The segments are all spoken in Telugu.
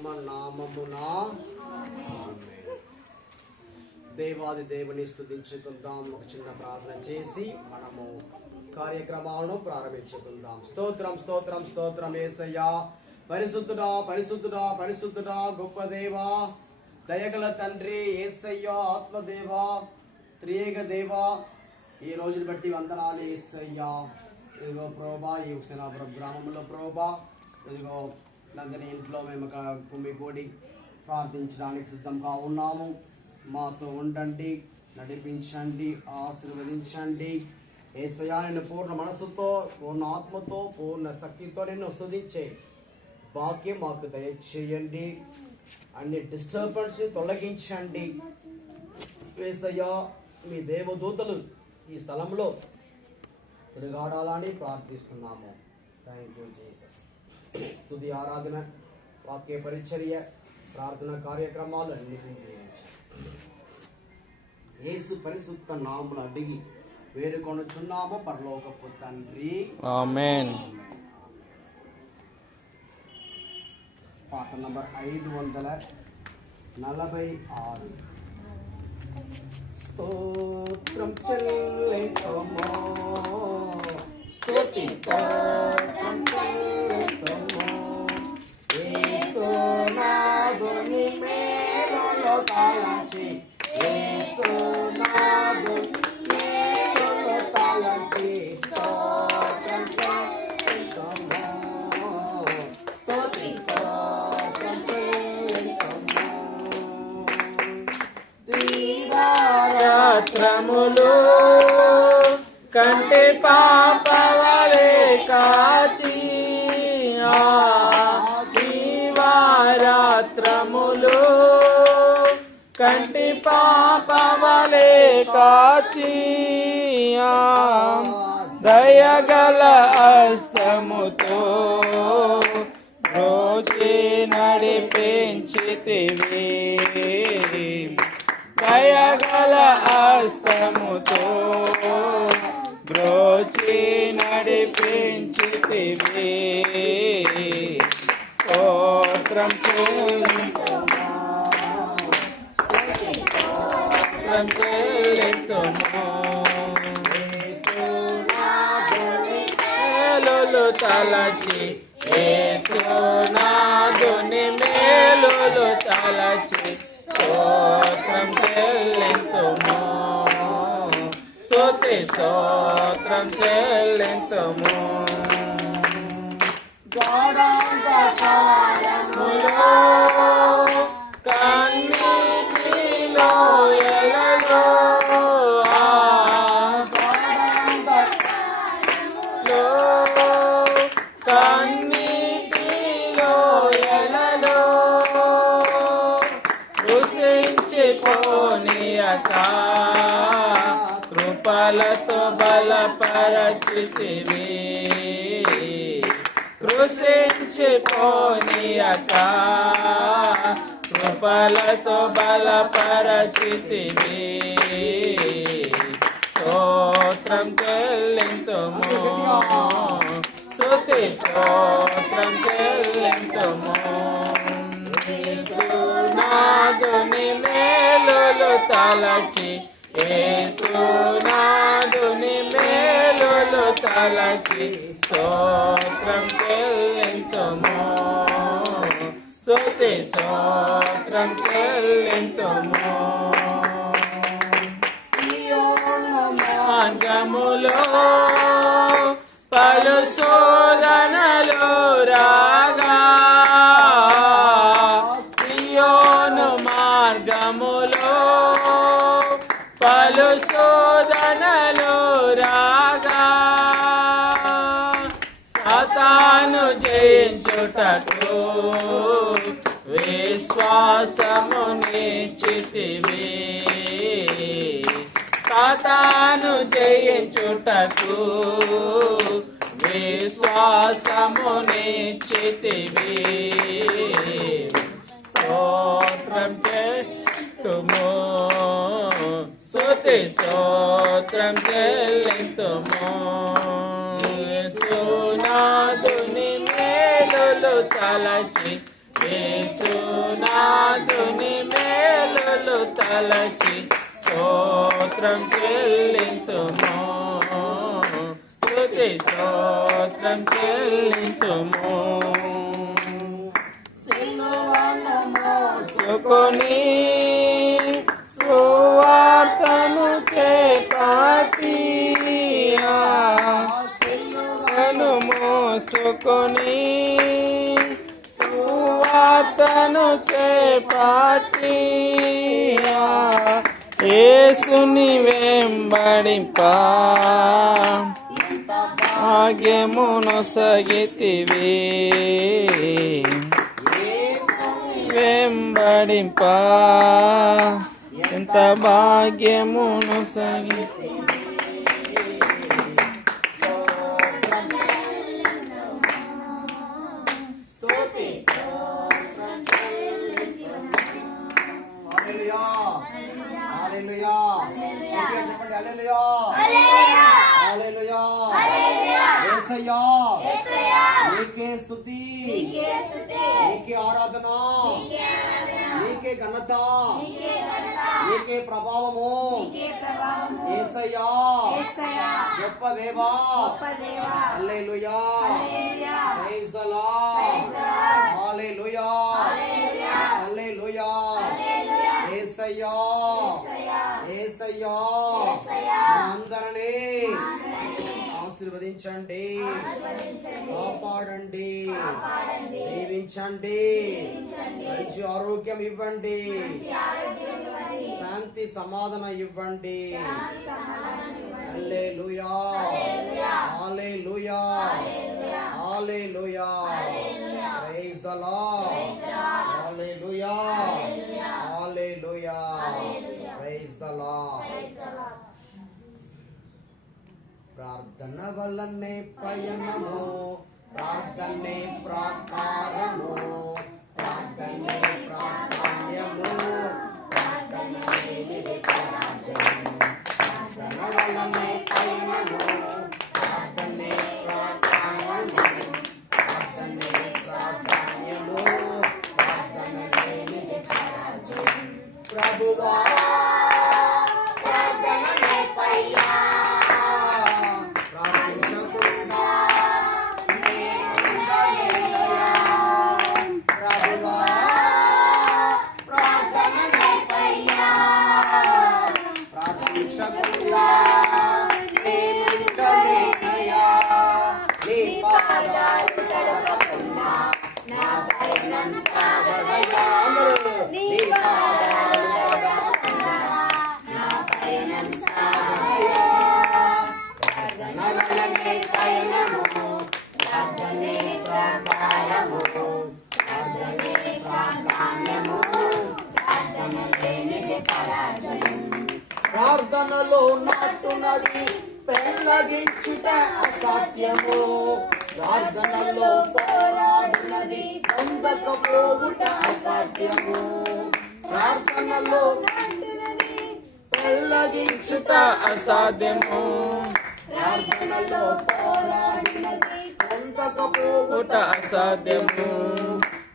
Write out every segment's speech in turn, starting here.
ఆత్మ నామమున దేవాది దేవుని స్తుతించుకుందాం. ఒక చిన్న ప్రార్థన చేసి మనము కార్యక్రమాలను ప్రారంభించుకుందాం. స్తోత్రం స్తోత్రం స్తోత్రం యేసయ్యా. పరిశుద్ధుడా పరిశుద్ధుడా పరిశుద్ధుడా గొప్ప దేవా, దయగల తండ్రి యేసయ్యా, ఆత్మదేవా, త్రియేక దేవా, ఈ రోజుని బట్టి వందనాలు యేసయ్యా. ఇదిగో ప్రోబా, ఈ హుసేనాపురం గ్రామంలో ప్రోబా, ఇదిగో నందని ఇంట్లో మేము కుమ్మిగూడి ప్రార్థించడానికి సిద్ధంగా ఉన్నాము. మాతో ఉండండి, నడిపించండి, ఆశీర్వదించండి యేసయ్యా. నిన్ను పూర్ణ మనసుతో, పూర్ణ ఆత్మతో, పూర్ణ శక్తితో నిన్ను స్తుతించే భాగ్యం మాకు దయచేయండి. అన్ని డిస్టర్బెన్స్ తొలగించండి యేసయ్యా. మీ దేవదూతలు ఈ స్థలంలో తిరుగాడాలని ప్రార్థిస్తున్నాము. Thank you Jesus. స్తుతి ఆరాధన, వాక్య పరిచర్య, ప్రార్థన కార్యక్రమాలు అన్నిటినీ యేసు పరిశుద్ధ నామమున అడిగి వేడుకొనుచున్నాము పరలోకపు తండ్రి, ఆమేన్. పాట నంబర్ 546. స్తోత్రం చెల్లింతుము, స్తుతి స్తోత్రం చెల్లింతుము, యేసునాథుని మేలులో తలచి, యేసునాథుని మేలులో తలచి స్తోత్రం చెల్లింతుము, స్తుతి స్తోత్రం చెల్లింతుము. దీవారాత్రములు కంటి పాపవలే కాచి, దీవారాత్రములు కంటి పాపవలే కాచి, దయగల హస్తముతో రోజే నడిపించితివి, దయగల హస్తముతో బ్రోచి నడిపించితివి. స్తోత్రం చెల్లింతుము, స్తోత్రం చెల్లింతుము, యేసునాథుని మేలులు తలచి, యేసునాథుని మేలులు తలచి స్తోత్రం చెల్లింతుము, స్తుతి స్తోత్రం చెల్లింతుము. గాఢాంధకారములో కన్నీటిలో ఎలలో, గాఢాంధకారములో కన్నీటిలో ఎలలో కృషించిపోనీయక కృపలతో బలపరచితివి, కృషించిపోనీయక కృపలతో బలపరచితివి. స్తోత్రం చెల్లింతుము, స్తుతి స్తోత్రం చెల్లింతుము, యేసునాథుని మేలులు తలచి, యేసునాథుని మేలులు తలచి స్తోత్రం చెల్లింతుము, స్తుతి స్తోత్రం చెల్లింతుము. సియోను మార్గములో పలు శోధనలు రాగా, సియోను మార్గములో పలు శోధనలు రాగా, సాతాను జయించుటకు విశ్వాసమునిచ్చితివి, సాతాను జయించుటకు విశ్వాసమునిచ్చితివి. స్తోత్రం చెల్లింతుము, స్తుతి స్తోత్రం చెల్లింతుము, యేసునాథుని మేలులు తలచి, యేసునాథుని మేలులు తలచి స్తోత్రం చెల్లింతుము, స్తుతి స్తోత్రం చెల్లింతుము. సిలువను మోసుకొని సువార్తను చేపట్టి, సిలువను మోసుకొని సువార్తను చేపట్టి, యేసుని వెంబడింప భాగ్యమునొసగితివి, వెంబడింప ఎంత భాగ్యమునొసగితివి. నీకే స్తుతి, నీకే ఆరాధన, నీకే ఘనత, నీకే ప్రభావము. యేసయ్యా గొప్ప దేవా. హల్లెలూయా, praise the Lord. Hallelujah, hallelujah. యేసయ్యా, యేసయ్యా అందరినీ ఆశీర్వదించండి, కాపాడండి, దీవించండి, మంచి ఆరోగ్యం ఇవ్వండి, శాంతి సమాధానం ఇవ్వండి. Hallelujah, hallelujah, hallelujah. Praise the Lord. Hallelujah, hallelujah. Praise the Lord. ప్రార్థన వల్లనే పయనము, ప్రార్థనే ప్రాకారము, ప్రార్థనే ప్రాధాన్యము, ప్రార్థనే పరాజయము. ప్రార్థన వల్లనే పయనము, ప్రార్థనే ప్రాకారము, ప్రార్థనే ప్రాధాన్యము, ప్రార్థనే పరాజయము. ప్రభువా ప్రార్థననే పయ్యా, ప్రార్థనలో నాటునది పెళ్ళగించుట అసాధ్యము, ప్రార్థనలో పోరాడినది పొందకపోవుట అసాధ్యము. ప్రార్థనలో పెళ్ళగించుట అసాధ్యము, ప్రార్థనలో పోరాడినది పొందకపోవుట అసాధ్యము.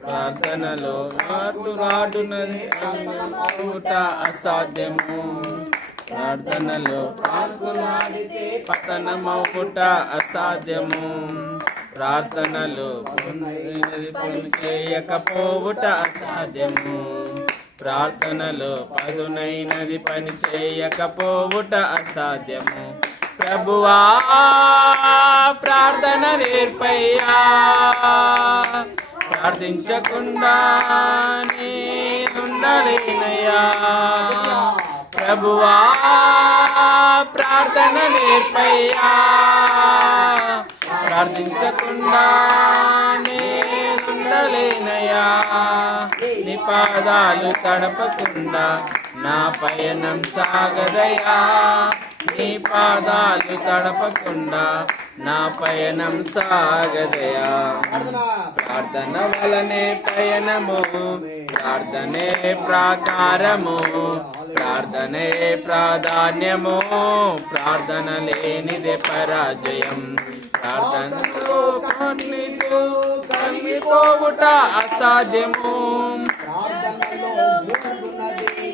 ప్రార్థనలో నాటునది పొందకపోవుట అసాధ్యము, ప్రార్థనలో ప్రార్థనాడితే పతనమవుట అసాధ్యము. ప్రార్థనలో పని చేయకపోవుట అసాధ్యము, ప్రార్థనలో పదునైనది పని చేయకపోవుట అసాధ్యము. ప్రభువా ప్రార్థన నేర్పయ్యా, ప్రార్థించకుండా నేనుండలేనయ్యా. ప్రభువా ప్రార్థన నేర్పయ్యా, ప్రార్థించకుండా నేనుండలేనయ్యా. నీ పాదాలు తడపకుండా నా పయనం సాగదయా, నీ పాదాలు తడపకుండా నా పయనం సాగదయా. ప్రార్థన వలనే పయనము, ప్రార్థనే ప్రాకారము, ప్రార్థనే ప్రాధాన్యము, ప్రార్థన లేనిదే పరాజయం. ప్రార్థనలో కన్నీరు కరిగిపోవుట అసాధ్యము ప్రార్థనలో మూలుగున్నది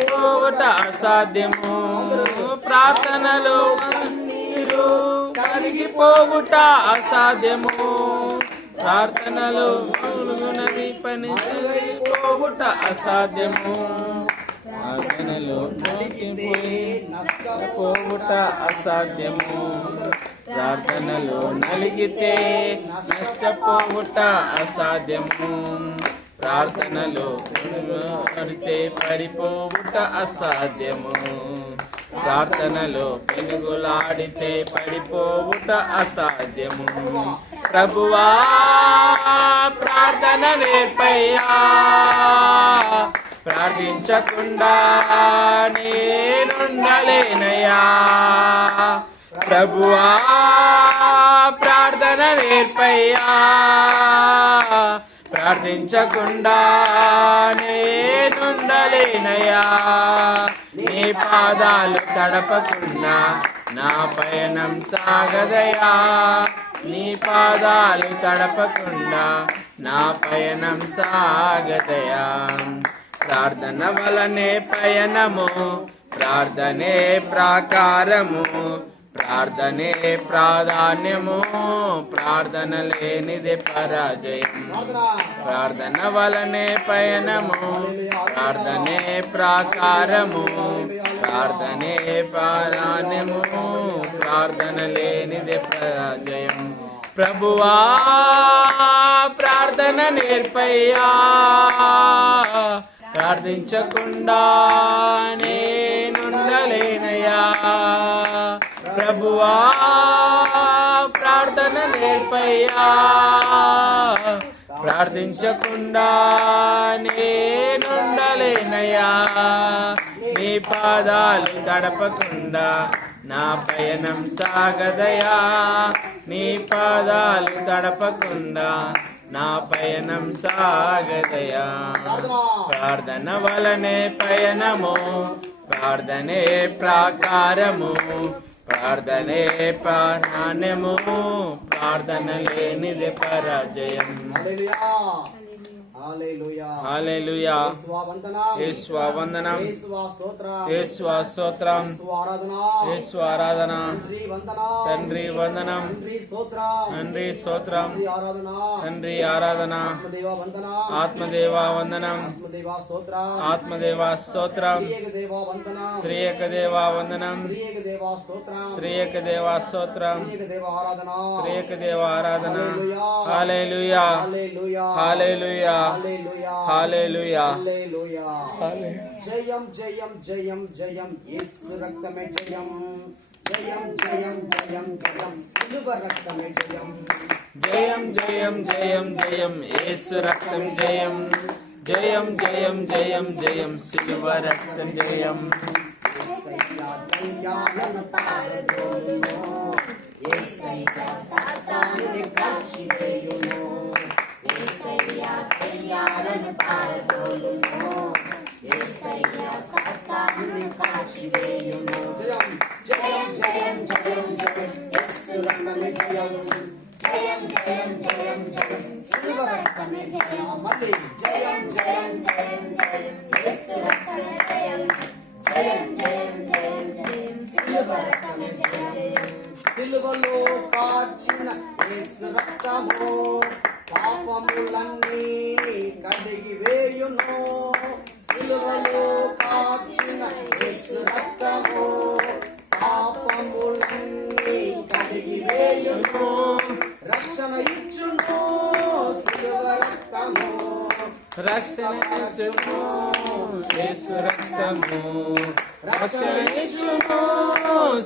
పోవుట అసాధ్యము ప్రార్థనలో నీరు కరిగిపోవుట అసాధ్యము ప్రార్థనలో మూలుగునది పని పోవుట అసాధ్యము ప్రార్థనలో పోవుట అసాధ్యము ప్రార్థనలో నలిగితే నష్టపోవుట అసాధ్యము ప్రార్థనలో పడితే పడిపోవుట అసాధ్యము ప్రార్థనలో పెనుగులాడితే పడిపోవుట అసాధ్యము ప్రభువా ప్రార్థన నేర్పయ్యా ప్రార్థించకుండా నేనుండలేనయ్యా ప్రభువా ప్రార్థన నేర్పయ్యా ప్రార్థించకుండా నేనుండలేనయ్యా నీ పాదాలు తడపకుండా నా పయనం సాగదయా నీ పాదాలు తడపకుండా నా పయనం సాగదయా ప్రార్థన వలనే పయనము ప్రార్థనే ప్రాకారము ప్రార్థనే ప్రాధాన్యము ప్రార్థన లేనిది పరాజయం ప్రార్థన వలనే పయనము ప్రార్థనే ప్రాకారము ప్రార్థనే ప్రాధాన్యము ప్రార్థన లేనిది పరాజయం ప్రభువా ప్రార్థన నేర్పయ్యా ప్రార్థించకుండా నేనుండలేనయ్యా ప్రభువా ప్రార్థన నేర్పయ్యా ప్రార్థించకుండా నేనుండలేనయ్యా నీ పాదాలు తడపకుండా నా పయనం సాగదయా నీ పాదాలు తడపకుండా నా పయనం సాగదయా ప్రార్థన వలనే పయనము ప్రార్థనే ప్రాకారము ప్రార్థనే ప్రాణము ప్రార్థన లేనిది పరాజయం హల్లెలూయా యేసు వందనం యేసు స్తోత్రం యేసు ఆరాధన తండ్రి వందనం తండ్రి స్తోత్రం తండ్రి ఆరాధన ఆత్మదేవ వందనం ఆత్మదేవ స్తోత్రం త్రియక దేవ వందనం త్రియక దేవ స్తోత్రం త్రియక దేవ ఆరాధన హల్లెలూయా హల్లెలూయా హల్లెలూయా జయం జయం జయం జయం యేసు రక్తమే జయం జయం జయం జయం జయం సిలువ రక్తమే జయం జయం జయం జయం జయం యేసు రక్తం జయం జయం జయం జయం జయం సిలువ రక్తం జయం యేసయ్యా దయ్యాలను పారదోలును యేసయ్యా సాతానుని కాల్చివేయును యేసయ్యా దయ్యాలను పారదోలును యేసయ్యా సాతానుని కాల్చివేయును జయం జయం జయం జయం జయం యేసు రక్తమే జయం జయం జయం జయం జయం సిలువ రక్తమే జయం మళ్ళీ జయం జయం జయం జయం యేసు రక్తమే జయం జయం జయం జయం జయం సిలువ రక్తమే జయం సిలువలో కాచిన యేసు రక్తము పాపములన్నీ కడిగి వేయును సిలువలో కాచిన యేసు రక్తము పాపములన్నీ కడిగి వేయును రక్షణ ఇచ్చును సిలువ రక్తము రక్షణ ఇచ్చును యేసు రక్తము రక్షణ ఇచ్చును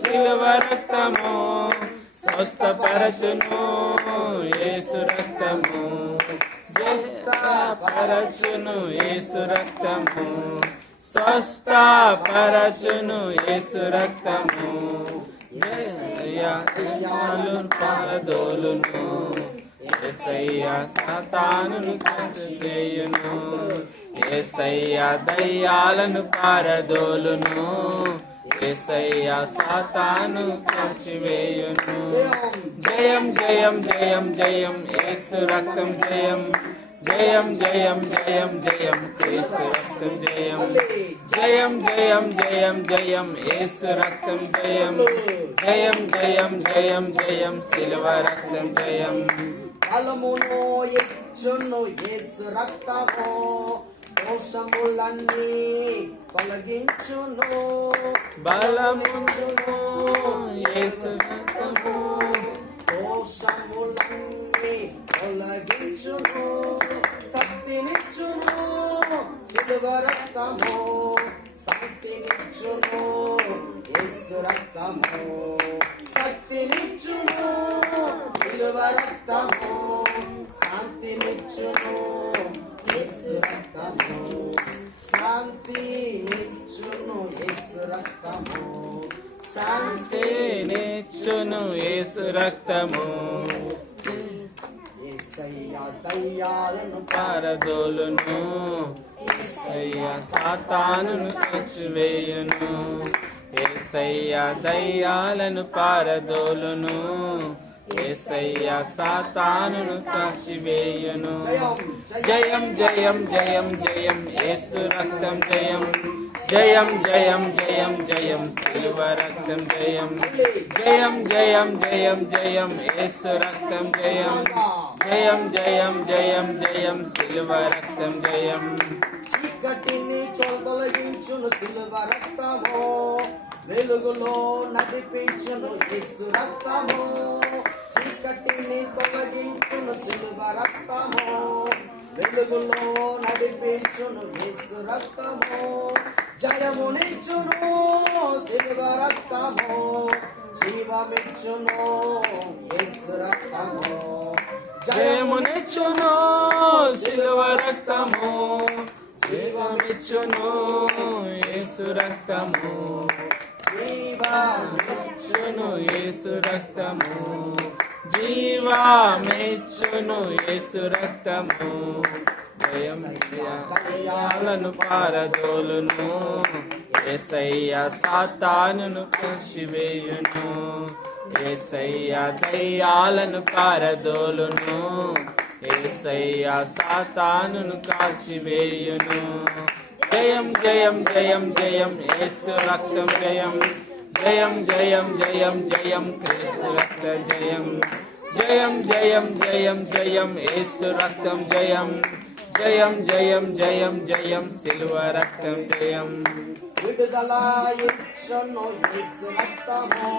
సిలువ రక్తము స్వస్థపరచును యేసు రక్తము స్వస్థపరచును యేసు రక్తము స్వస్థపరచును యేసు రక్తము దయ్యాలను పారదోలును యేసయ్యా సాతానును కాల్చివేయును యేసయ్యా దయ్యాలను పారదోలును యేసయ్యా సాతాను కాల్చివేయును జయం జయం జయం జయం జయం యేసు రక్తం జయం జయం జయం జయం జయం యేసు రక్తం జయం జయం జయం జయం జయం యేసు రక్తం జయం జయం జయం జయం జయం శిలువ రక్తం జయం బలమును ఇచ్చును యేసు రక్తము దోషములన్నీ తొలగించును బలమును యేసు రక్తము దోషములన్నీ తొలగించును శక్తినిచ్చును శిలువ రక్తము శక్తినిచ్చును యేసు రక్తము శక్తినిచ్చును శిలువ రక్తము శాంతినిచ్చును యేసు రక్తము శాంతినిచ్చును యేసు రక్తము శాంతినిచ్చును యేసు రక్తము యేసయ్యా దయ్యాలను పారదోలును యేసయ్యా సాతానును తెచ్చివేయును యేసయ్యా దయ్యాలను పారదోలును యేసయ్యా సాతానును కాచివేయును జయం జయం జయం జయం యేసు రక్తం జయం జయం జయం జయం జయం శిలువ రక్తం జయం జయం జయం జయం జయం యేసు రక్తం జయం జయం జయం జయం జయం శిలువ రక్తం జయం చీకటిని తొలగించును శిలువ రక్తము వెలుగులో నడిపించును యేసు రక్తము చీకటిని తొలగించును శిలువ రక్తము వెలుగులో నడిపించును యేసు రక్తము జయమునిచ్చును శిలువ రక్తము జీవమిచ్చును యేసు రక్తము జయమునిచ్చును శిలువ రక్తము జీవమిచ్చును యేసు రక్తము జీవమిచ్చును యేసు రక్తము జీవమిచ్చును యేసు రక్తము జయం దయ్యాలను పారదోలును యేసయ్యా సాతానును కాచివేయును యేసయ్యా దయ్యాలను పారదోలును యేసయ్యా సాతానును కాచివేయును జయం జయం జయం జయం యేసు రక్తం జయం జయం జయం జయం జయం క్రీస్తు రక్త జయం జయం జయం జయం జయం యేసు రక్తం జయం జయం జయం జయం జయం శిలువ రక్తం జయం విడుదల ఇచ్చును యేసు రక్తము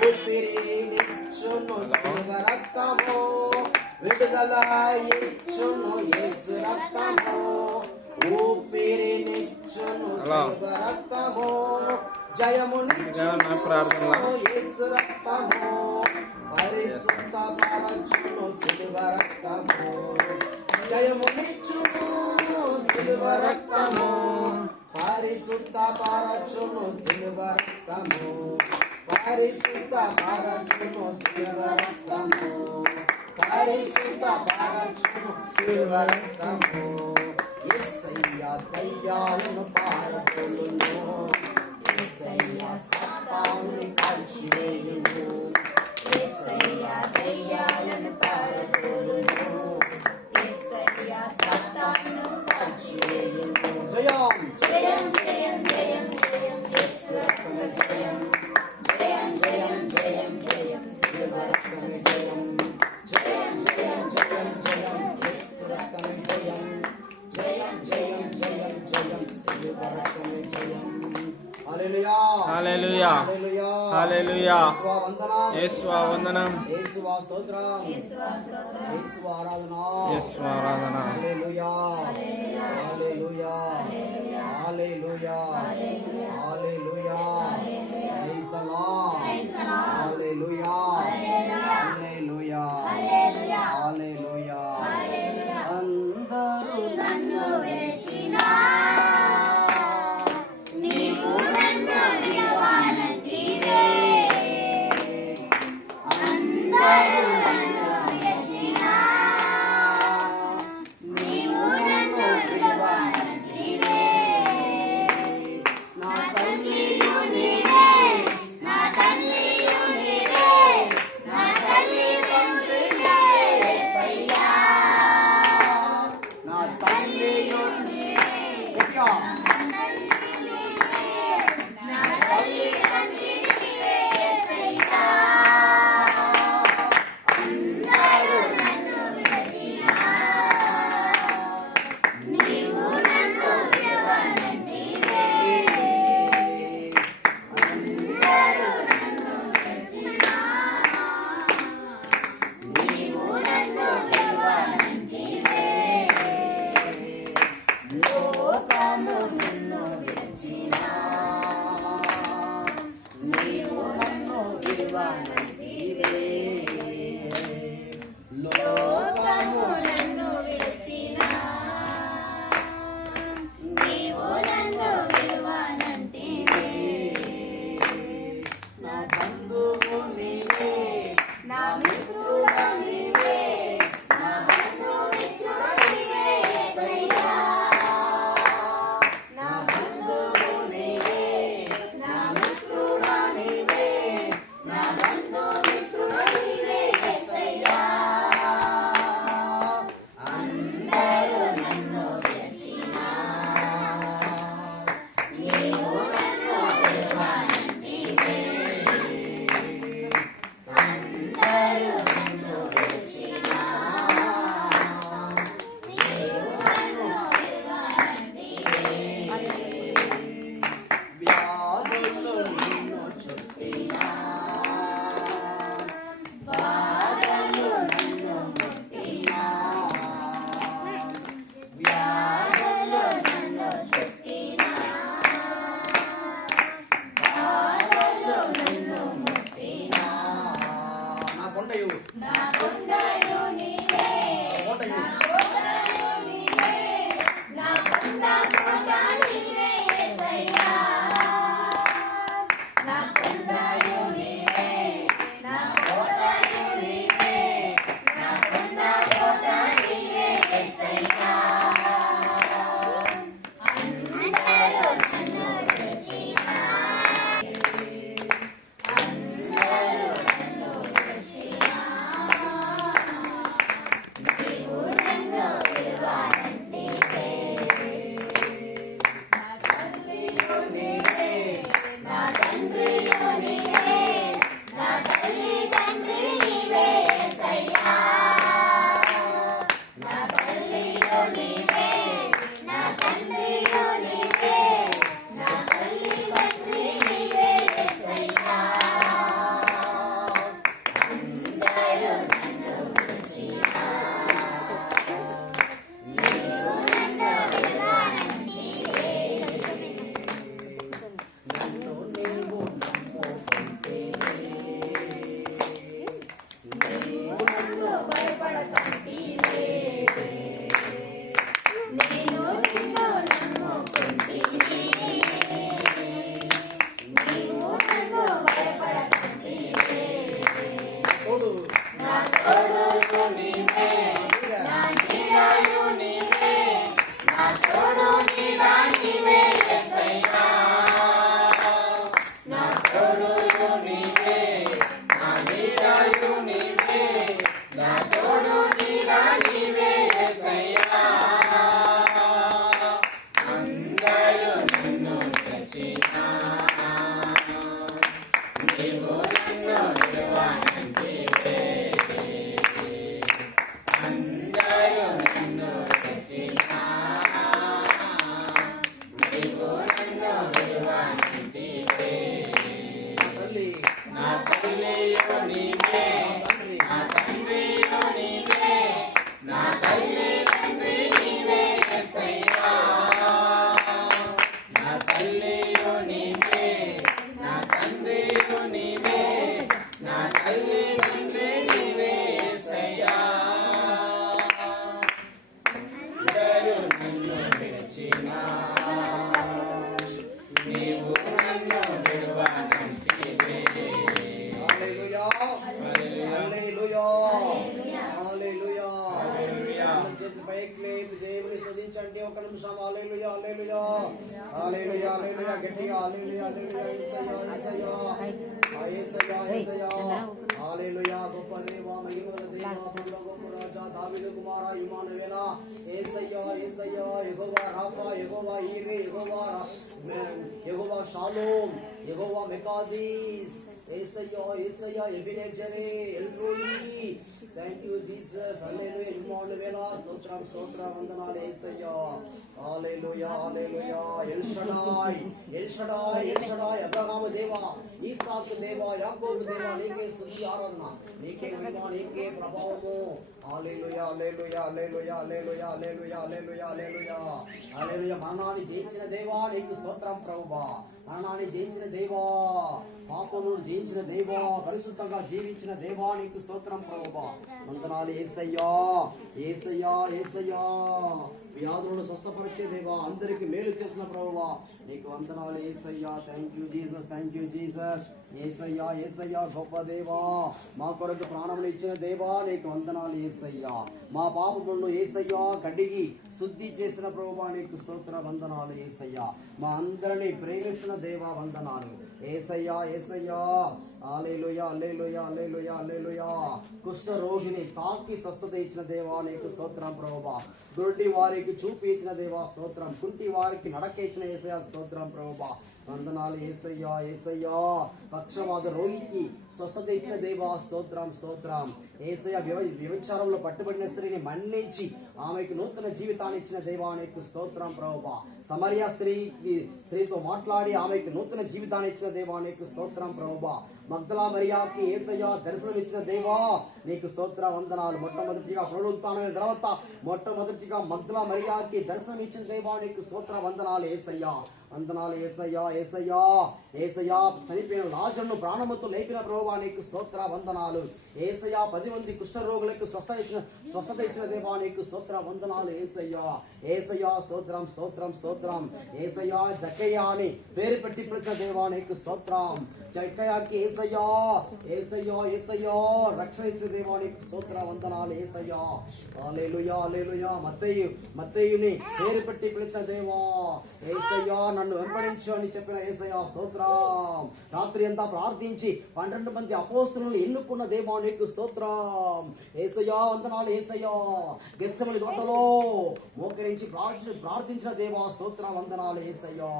ఊపిరినిచ్చును శిలువ రక్తము విడుదల ఇచ్చును యేసు రక్తము ఊపిరినిచ్చును శిలువ రక్తము జయమునిచ్చును యేసు రక్తము పరిశుద్ధ పరచును శిలువ రక్తము జయమునిచ్చును శిలువ రక్తము పరిశుద్ధ పరచును శిలువ రక్తము పరిశుద్ధ పరచును శిలువ రక్తము పరిశుద్ధ పరచును శిలువ రక్తము యేసయ్యా దయ్యాలను పారదోలును యేసయ్యా సాతానుని కాల్చివేయును యేసయ్యా దయ్యాలను పారదోలును యేసయ్యా సాతానుని కాల్చివేయును జయం జయం జయం జయం జయం యేసు రక్తమే జయం జయం జయం జయం జయం శిలువ రక్తమే జయం జయం జయం జయం జయం యేసు రక్తమే జయం జయం జయం జయం జయం శిలువ రక్తమే జయం హల్లెలూయా హల్లెలూయా హల్లెలూయా యేసువా వందనం యేసువా వందనం యేసువా స్తోత్రం యేసువా ఆరాధన యేసువా ఆరాధన hallelujah hallelujah hallelujah hallelujah praise the Lord hallelujah hallelujah హల్లెలూయా అందరూ నన్ను వెచ్చినా నీవు నన్ను విడువనంటివే అందరూ నన్ను వెచ్చినా నీవు గట్టిగా. లోకము నిన్ను ఆరాధించండి ఒక నిమిషం. హల్లెలూయా హల్లెలూయా హల్లెలూయా హల్లెలూయా గట్టిగా హల్లెలూయా హల్లెలూయా యేసయ్యా యేసయ్యా యేసయ్యా యేసయ్యా హల్లెలూయా. గొప్ప దేవా మహిమగల దేవా పరలోకపు రాజా దావీదు కుమారా ఇమ్మానుయేలా యేసయ్యా యేసయ్యా యెహోవా రాఫా యెహోవా ఈరే యెహోవా షాలోమ్ యెహోవా మెకాదీస్ యేసయ్యా యేసయ్యా ఎబెనెజరే ఎల్రోయి. Thank you Jesus. హల్లెలూయా ఇమ్మానుయేలా స్తోత్రం స్తోత్రం వందనాలు యేసయ్యా. Hallelujah hallelujah El Shaddai El Shaddai El Shaddai అబ్రహాము దేవా ఈసాకు దేవా యాకోబు దేవా నీకే స్తుతి ఆరాధన నీకే మహిమ నీకే ప్రభావము. హల్లెలూయా hallelujah hallelujah hallelujah hallelujah hallelujah hallelujah హల్లెలూయా. మరణాన్ని జయించిన దేవా నీకు స్తోత్రం ప్రభువా. మరణాన్ని జయించిన దేవా పాపమును జయించిన దేవా పరిశుద్ధంగా జీవించిన దేవా నీకు స్తోత్రం ప్రభువా. వందనాలు యేసయ్యా యేసయ్యా యేసయ్యా. వ్యాధులను స్వస్థపరిచే దేవా అందరికి మేలు చేసిన ప్రభువా నీకు వందనాలు యేసయ్యా. Thank you Jesus thank you Jesus. యేసయ్యా యేసయ్యా గొప్ప దేవా మా కొరకు ప్రాణములు ఇచ్చిన దేవా నీకు వందనాలు యేసయ్యా. మా పాపములను యేసయ్యా కడిగి శుద్ధి చేసిన ప్రభువా నీకు స్తోత్ర వందనాలు యేసయ్యా. మా అందరినీ ప్రేమిస్తున్న దేవా వందనాలు యేసయ్యా యేసయ్యా. హల్లెలూయా హల్లెలూయా హల్లెలూయా హల్లెలూయా. కుష్ఠ రోగిని తాకి స్వస్థత ఇచ్చిన దేవా నీకు స్తోత్రం ప్రభువా. గుడ్డి వారికి చూపి ఇచ్చిన దేవా స్తోత్రం. కుంటి వారికి నడక ఇచ్చిన యేసయ్యా స్తోత్రం ప్రభువా వందనాలు యేసయ్యా యేసయ్యా. పక్షవాద రోగికి స్వస్థత ఇచ్చిన దేవా స్తోత్రం స్తోత్రం యేసయ్యా. వ్యభిచారంలో పట్టుబడిన స్త్రీని మన్నించి ఆమెకు నూతన జీవితాన్ని ఇచ్చిన దేవా నీకు స్తోత్రం ప్రభువా. సమరియా స్త్రీతో మాట్లాడి ఆమెకు నూతన జీవితాన్ని ఇచ్చిన దేవా నీకు స్తోత్రం ప్రభువా. మగ్దలా మరియాకి యేసయ్యా దర్శనం ఇచ్చిన దేవా నీకు స్తోత్ర వందనాలు. మొట్టమొదటిగా పునరుత్థానమైన తర్వాత మొట్టమొదటిగా మగ్దలా మరియాకి దర్శనం ఇచ్చిన దేవా నీకు స్తోత్ర వందనాలు యేసయ్యా. వందనాలు యేసయ్యా యేసయ్యా యేసయ్యా. చనిపోయిన లాజరును ప్రాణముతో లేపిన ప్రభువా నీకు స్తోత్ర వందనాలు యేసయ్యా. 10 మంది కుష్ఠ రోగులకు స్వస్థత ఇచ్చిన దేవా నీకు స్తోత్ర వందనాలు యేసయ్యా యేసయ్యా. స్తోత్రం స్తోత్రం స్తోత్రం యేసయ్యా. జక్కయ్య అని పేరు పెట్టి పిలిచిన దేవా నీకు స్తోత్రం. జక్కయ్యకి యేసయ్యా యేసయ్యా యేసయ్యా. రక్షణ ఇచ్చిన దేవా నీకు స్తోత్ర వందనాలు యేసయ్యా. హల్లెలూయా హల్లెలూయా. మత్తయిని పేరు పెట్టి పిలిచిన దేవా యేసయ్యా. నన్ను వెంబడించు అని చెప్పిన యేసయ్యా స్తోత్రం. రాత్రి అంతా ప్రార్థించి 12 మంది అపోస్తలులను ఎన్నుకున్న దేవా నీకు స్తోత్రం యేసయ్యా వందనాలు యేసయ్యా. గెత్సెమని తోటలో మోకరించి ప్రార్థించిన దేవా స్తోత్ర వందనాలు యేసయ్యా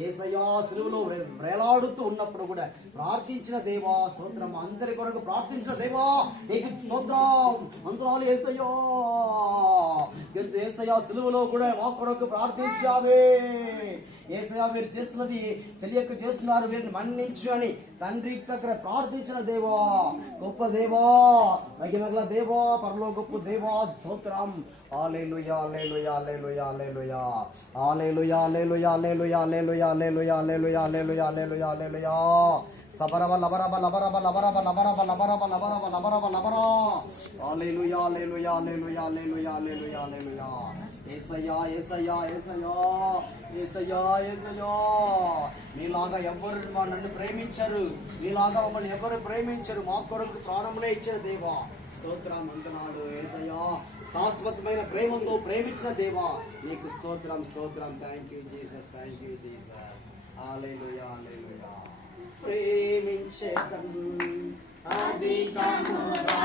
యేసయ్యా. సిలువలో వేలాడుతూ ఉన్నప్పుడు కూడా ప్రార్థించిన దేవా స్తోత్రం. అందరి కొరకు ప్రార్థించిన దేవా నీకు స్తోత్రం వందనాలు యేసయ్యా యేసయ్యా. సిలువలో కూడా మా కొరకు ప్రార్థించావే యేసయ్యా. మీరు చేస్తున్నది తెలియక చేస్తున్నారు, వీరిని మన్నించు అని తండ్రి దగ్గర ప్రార్థించిన దేవా గొప్ప దేవా మహిమగల దేవా పరలోకపు దేవా స్తోత్రం. హల్లెలూయా hallelujah hallelujah hallelujah hallelujah hallelujah hallelujah hallelujah hallelujah hallelujah hallelujah hallelujah హల్లెలూయా. సబరబ లబరబ లబరబ లబరబ లబరబ లబరబ లబరబ లబరబ లబరా. హల్లెలూయా hallelujah hallelujah hallelujah hallelujah hallelujah. యేసయ్యా యేసయ్యా యేసయ్యా యేసయ్యా యేసయ్యా. మీలాగా ఎవరు నన్ను ప్రేమించరు, మీలాగా మమ్మల్ని ఎవరు ప్రేమించరు. మా కొరకు ప్రాణమునే ఇచ్చిన దేవా స్తోత్రం వందనాలు యేసయ్యా. శాశ్వతమైన ప్రేమతో ప్రేమించిన దేవా నీకు స్తోత్రం స్తోత్రం. Thank you Jesus thank you Jesus. Hallelujah hallelujah. ప్రేమించేదను అధికముగా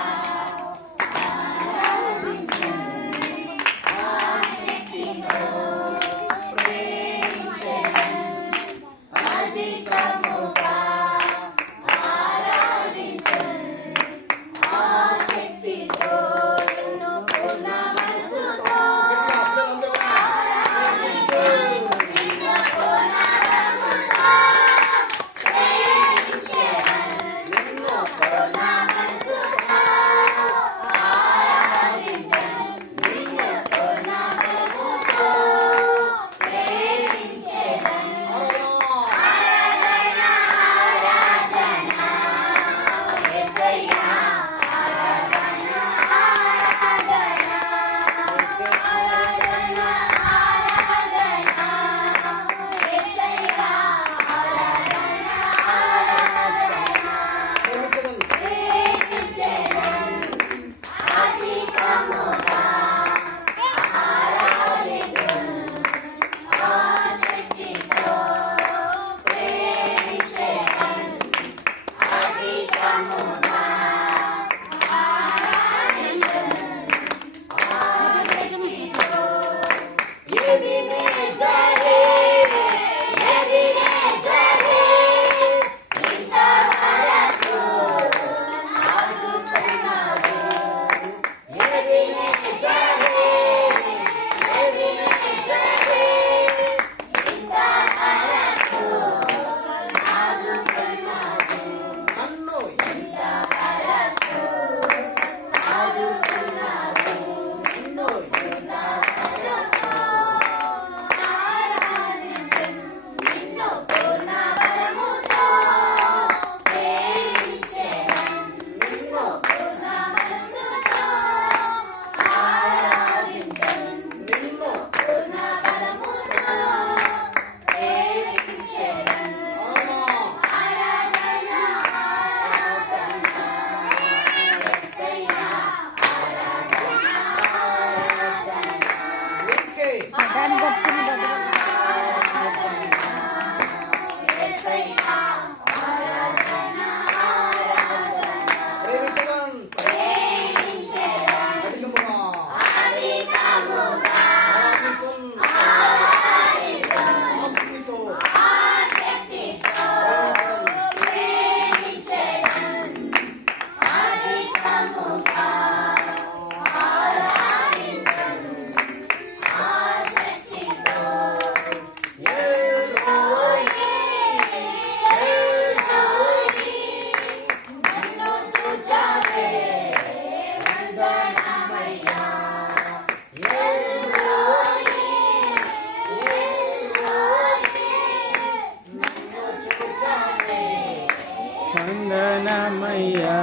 వందనమయ్యా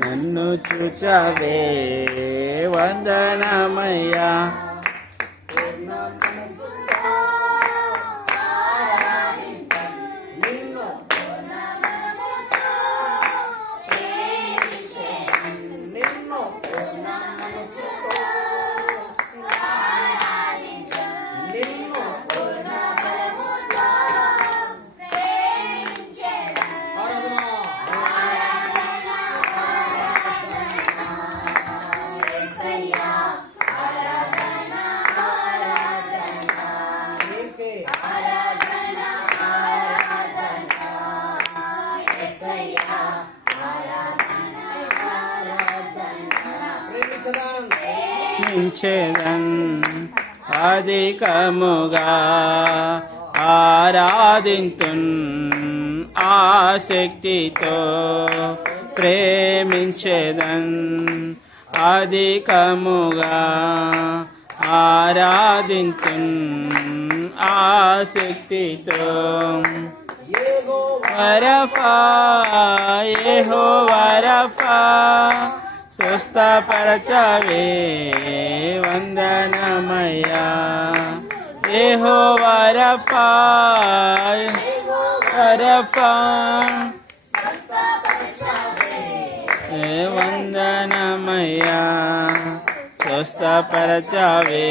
నన్ను చూచావే వందనమయ్యా ప్రేమించెదన్ అధికముగా ఆరాధింతున్ ఆసక్తితో ప్రేమించెదన్ అధికముగా ఆరాధింతున్ ఆసక్తితో వరఫా యెహోవా రఫా స్వస్థపరచవే వందనమయ్యా యెహోవా రఫా రఫా వందనమయ్యా స్వస్థపరచవే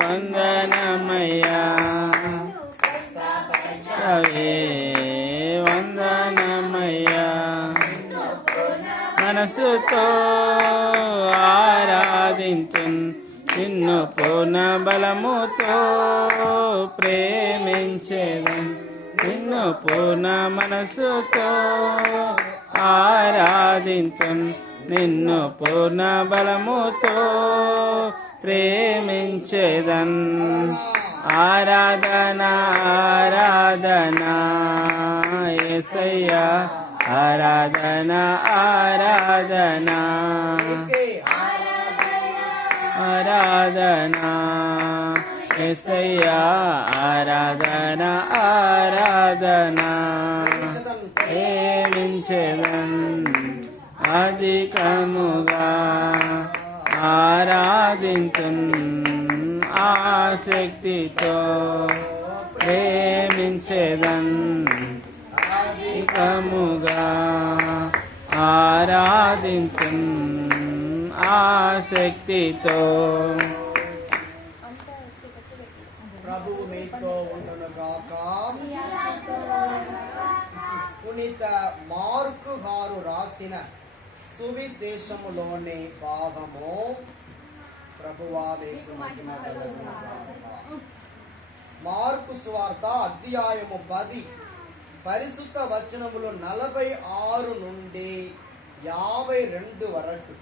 వందనమయ్యా వందనమయ్యా మనసుతో ఆరాధించున్ నిన్ను పూర్ణ బలముతో ప్రేమించేదన్ నిన్ను పూర్ణ మనసుతో ఆరాధించున్ నిన్ను పూర్ణ బలముతో ప్రేమించేదన్ ఆరాధన ఆరాధన యేసయ్యా ఆరాధన ఆరాధన ఆరాధన యేసయ్యా ఆరాధన ఆరాధన ప్రేమించెదన్ అధికముగా ఆరాధించున్ ఆసక్తితో ప్రేమించెదన్ అధికముగా ఆరాధించున్ ఆసక్తితో. ప్రభువు మీతో ఉండును గాక. పునీత మార్కు గారు రాసిన సువిశేషములోని భాగము. ప్రభువా మీకు మహిమ కలుగును గాక. మార్కు సువార్త అధ్యాయము 10 పరిశుద్ధ వచనములు 46 నుండి 52 వరకు.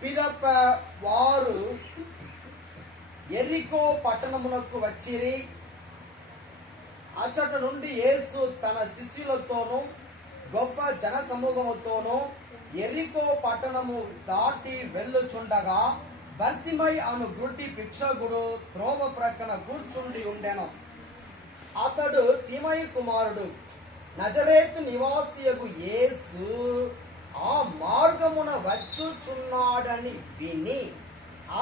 పిదప వారు ఎరికో పట్టణమునకు వచ్చిరి. అచ్చట నుండి యేసు తన శిష్యులతోనూ గొప్ప జన సమూహముతోనూ ఎరికో పట్టణము దాటి వెళ్ళుచుండగా బర్తిమై ఆమె గుడ్డి భిక్షకుడు త్రోవ ప్రక్కన కూర్చుండి ఉండెను. అతడు తిమై కుమారుడు నజరేతు నివాసియగు యేసు ఆ మార్గమున వచ్చుచున్నాడని విని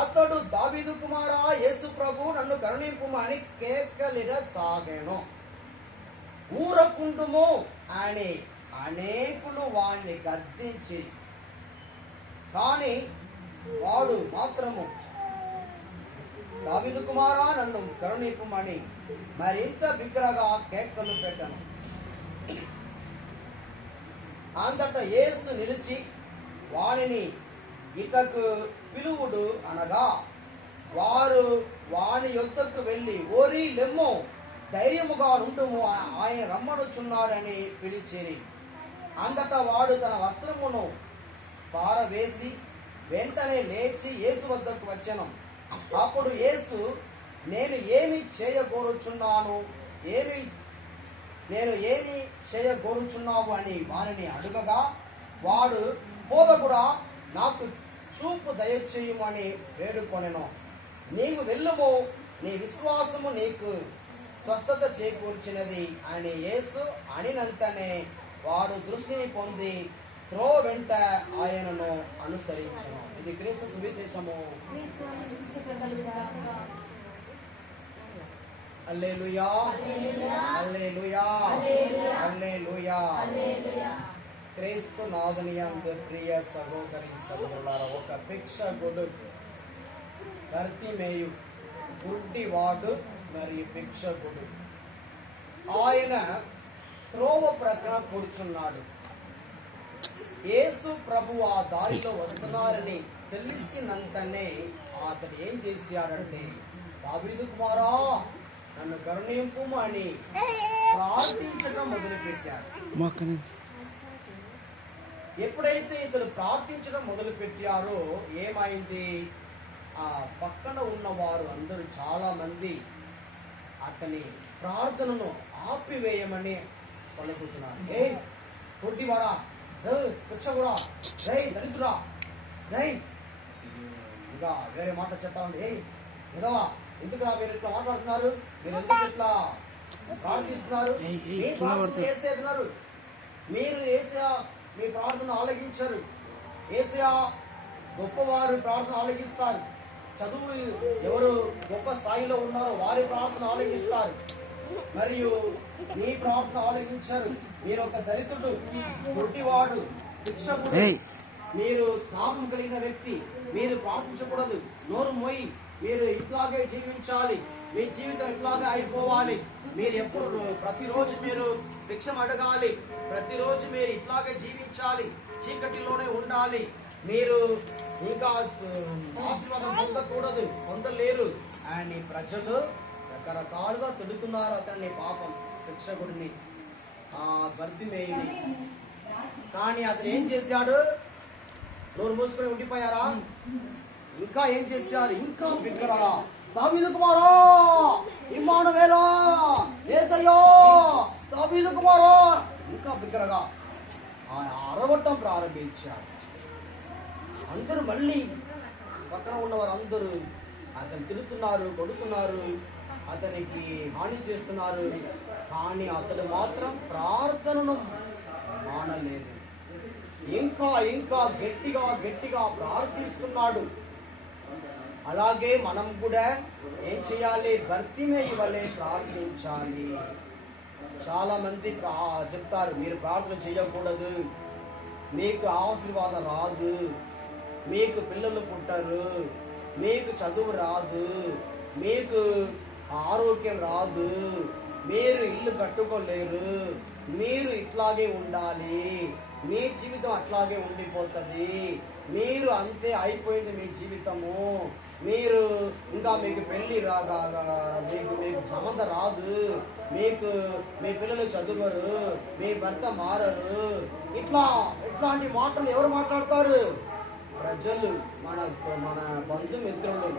అతడు దావీదు కుమారా యేసు ప్రభు నన్ను కరుణింపుము అని కేకలిడసాగెను. ఊరకుండుము అని అనేకులు వాణ్ణి గద్దించి కానీ మాత్రము దావీదు కుమారా నన్ను కరుణింపుమని మరింత బిగ్గరగా కేకలు పెట్టను. అంతటా యేసు నిలిచి వానిని ఇటకు పిలువుడు అనగా వారు వాని యొద్దకు వెళ్ళి ఓరి లెమ్ము, ధైర్యముగా ఉంటుము, ఆయన రమ్మనుచున్నాడని పిలిచేరి. అంతటా వాడు తన వస్త్రమును పారవేసి వెంటనే లేచి యేసు వద్దకు వచ్చెను. అప్పుడు యేసు, నేను ఏమి చేయగోరుచున్నాను, నేను ఏమి చేయగోరుచున్నావు అని వారిని అడుగగా వాడు, బోధకుడా, నాకు చూపు దయచేయమని వేడుకొనెను. నీవు వెళ్ళుము, నీ విశ్వాసము నీకు స్వస్థత చేకూర్చినది అని యేసు అనినంతనే వాడు దృష్టిని పొంది త్రోవ వెంట ఆయనను అనుసరించెను. ఇది క్రీస్తు సువిశేషము. హల్లెలూయా, హల్లెలూయా, హల్లెలూయా. క్రీస్తు నాదుని యందు ప్రియ సహోదరి సహోదరులారా, ఒక భిక్షకుడు, బర్తిమేయు, గుడ్డివాడు మరియు భిక్షకుడు, ఆయన త్రోవ ప్రక్కన కూర్చున్నాడు. యేసు ప్రభు ఆ దారిలో వస్తున్నారని తెలిసినంతనే అతడు ఏం చేశాడంటే, దావీదు కుమారా నన్ను కరుణింపుము అని ప్రార్థించడం మొదలుపెట్టాడు. ఎప్పుడైతే ఇతడు ప్రార్థించడం మొదలు పెట్టారో ఏమైంది, ఆ పక్కన ఉన్నవారు అందరూ చాలా మంది అతని ప్రార్థనను ఆపివేయమని పలుకుతున్నారు. ఏ కొట్టివాడా, భిక్షకుడా, దళితుడా, ఇంకా వేరే మాట చెప్పాలండి. విధవా, ఎందుకు మీరు ఇట్లా మాట్లాడుతున్నారు, మీరు ఎందుకు ఇట్లా ప్రార్థిస్తున్నారు, మీరు ఏసయ్య మీ ప్రార్థన ఆలకించరు. ఏసయ్య గొప్పవారు ప్రార్థన ఆలకిస్తారు. చదువు ఎవరు గొప్ప స్థాయిలో ఉన్నారో వారి ప్రార్థన ఆలకిస్తారు, మరియు మీ ప్రార్థన ఆలకించరు. మీరు ఒక దళితుడు, గుడ్డివాడు, భిక్షకుడు, మీరు శాపం కలిగిన వ్యక్తి, మీరు ప్రార్థించకూడదు. నోరు మోయి, మీరు ఇట్లాగే జీవించాలి, మీ జీవితం ఇట్లాగే అయిపోవాలి, మీరు ఎప్పుడు ప్రతిరోజు మీరు భిక్షం అడగాలి, ప్రతిరోజు మీరు ఇట్లాగే జీవించాలి, చీకటిలోనే ఉండాలి, మీరు ఇంకా ఆశీర్వాదం పొందకూడదు, పొందలేరు అని ప్రజలు రకరకాలుగా తిడుతున్నారు అతన్ని, పాపం భిక్షకుడిని, ఆ బర్తిమేయుని. కానీ అతను ఏం చేశాడు, నోరు మూసుకొని ఉండిపోయారా? ఇంకా ఏం చేశారు, ఇంకా బిగ్గరగా, దావీదు కుమారా, ఇమ్మానువేలా, యేసయ్యా, దావీదు కుమారా, ఇంకా బిగ్గరగా అరవటం ప్రారంభించాడు. అందరూ మళ్ళీ పక్కన ఉన్నవారు అందరూ అతను తిరుగుతున్నారు, కొడుతున్నారు, అతనికి హాని చేస్తున్నారు. కానీ అతడు మాత్రం ప్రార్థనను మానలేదు. ఇంకా ఇంకా గట్టిగా గట్టిగా ప్రార్థిస్తున్నాడు. అలాగే మనం కూడా ఏం చేయాలి, బర్తిమేయి వలె ప్రార్థించాలి. చాలా మంది చెప్తారు, మీరు ప్రార్థన చేయకూడదు, మీకు ఆశీర్వాదం రాదు, మీకు పిల్లలు పుట్టరు, మీకు చదువు రాదు, మీకు ఆరోగ్యం రాదు, మీరు ఇల్లు కట్టుకోలేరు, మీరు ఇట్లాగే ఉండాలి, మీ జీవితం అట్లాగే ఉండిపోతుంది, మీరు అంతే అయిపోయింది మీ జీవితము, మీరు ఇంకా మీకు పెళ్లి మీకు సంబంధం రాదు, మీకు మీ పిల్లలు చదువురు, మీ భర్త మారరు, ఇట్లాంటి మాటలు ఎవరు మాట్లాడతారు? ప్రజలు, మన బంధుమిత్రులు,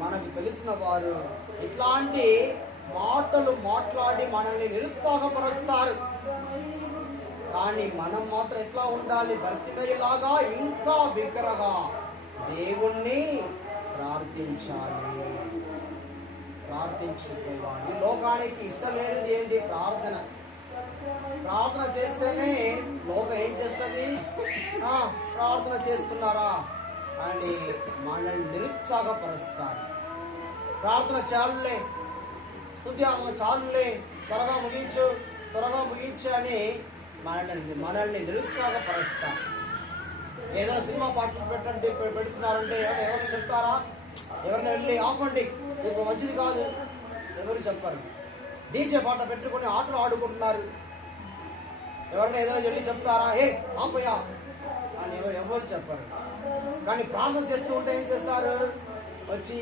మనకు తెలిసిన వారు ఇట్లాంటి మాటలు మాట్లాడి మనల్ని నిరుత్సాహపరుస్తారు. కానీ మనం మాత్రం ఎట్లా ఉండాలి, బర్తిమేయులాగా ఇంకా బిగ్గరగా దేవుణ్ణి ప్రార్థించాలి, ప్రార్థించుకోవాలి. లోకానికి ఇష్టం లేనిది ఏంటి, ప్రార్థన. ప్రార్థన చేస్తేనే లోకం ఏం చేస్తుంది, ప్రార్థన చేస్తున్నారా అని మనల్ని నిరుత్సాహపరుస్తారు. ప్రార్థన చాలులే, స్తుత్యాత్మ చాలులే, త్వరగా ముగించు అని మనల్ని నిరుత్సాహపరుస్తారు. ఏదైనా సినిమా పాటలు పెట్టండి పెడుతున్నారంటే ఎవరైనా చెప్తారా? ఎవరైనా వెళ్ళి ఆపండి, ఇప్పుడు మంచిది కాదు, ఎవరు చెప్పారు? డీజే పాట పెట్టుకుని ఆటలు ఆడుకుంటున్నారు, ఎవరైనా ఏదైనా వెళ్ళి చెప్తారా? ఏ ఆపయ్యా అని ఎవరు చెప్పారు. కానీ ప్రార్థన చేస్తూ ఉంటే ఏం చేస్తారు? వచ్చి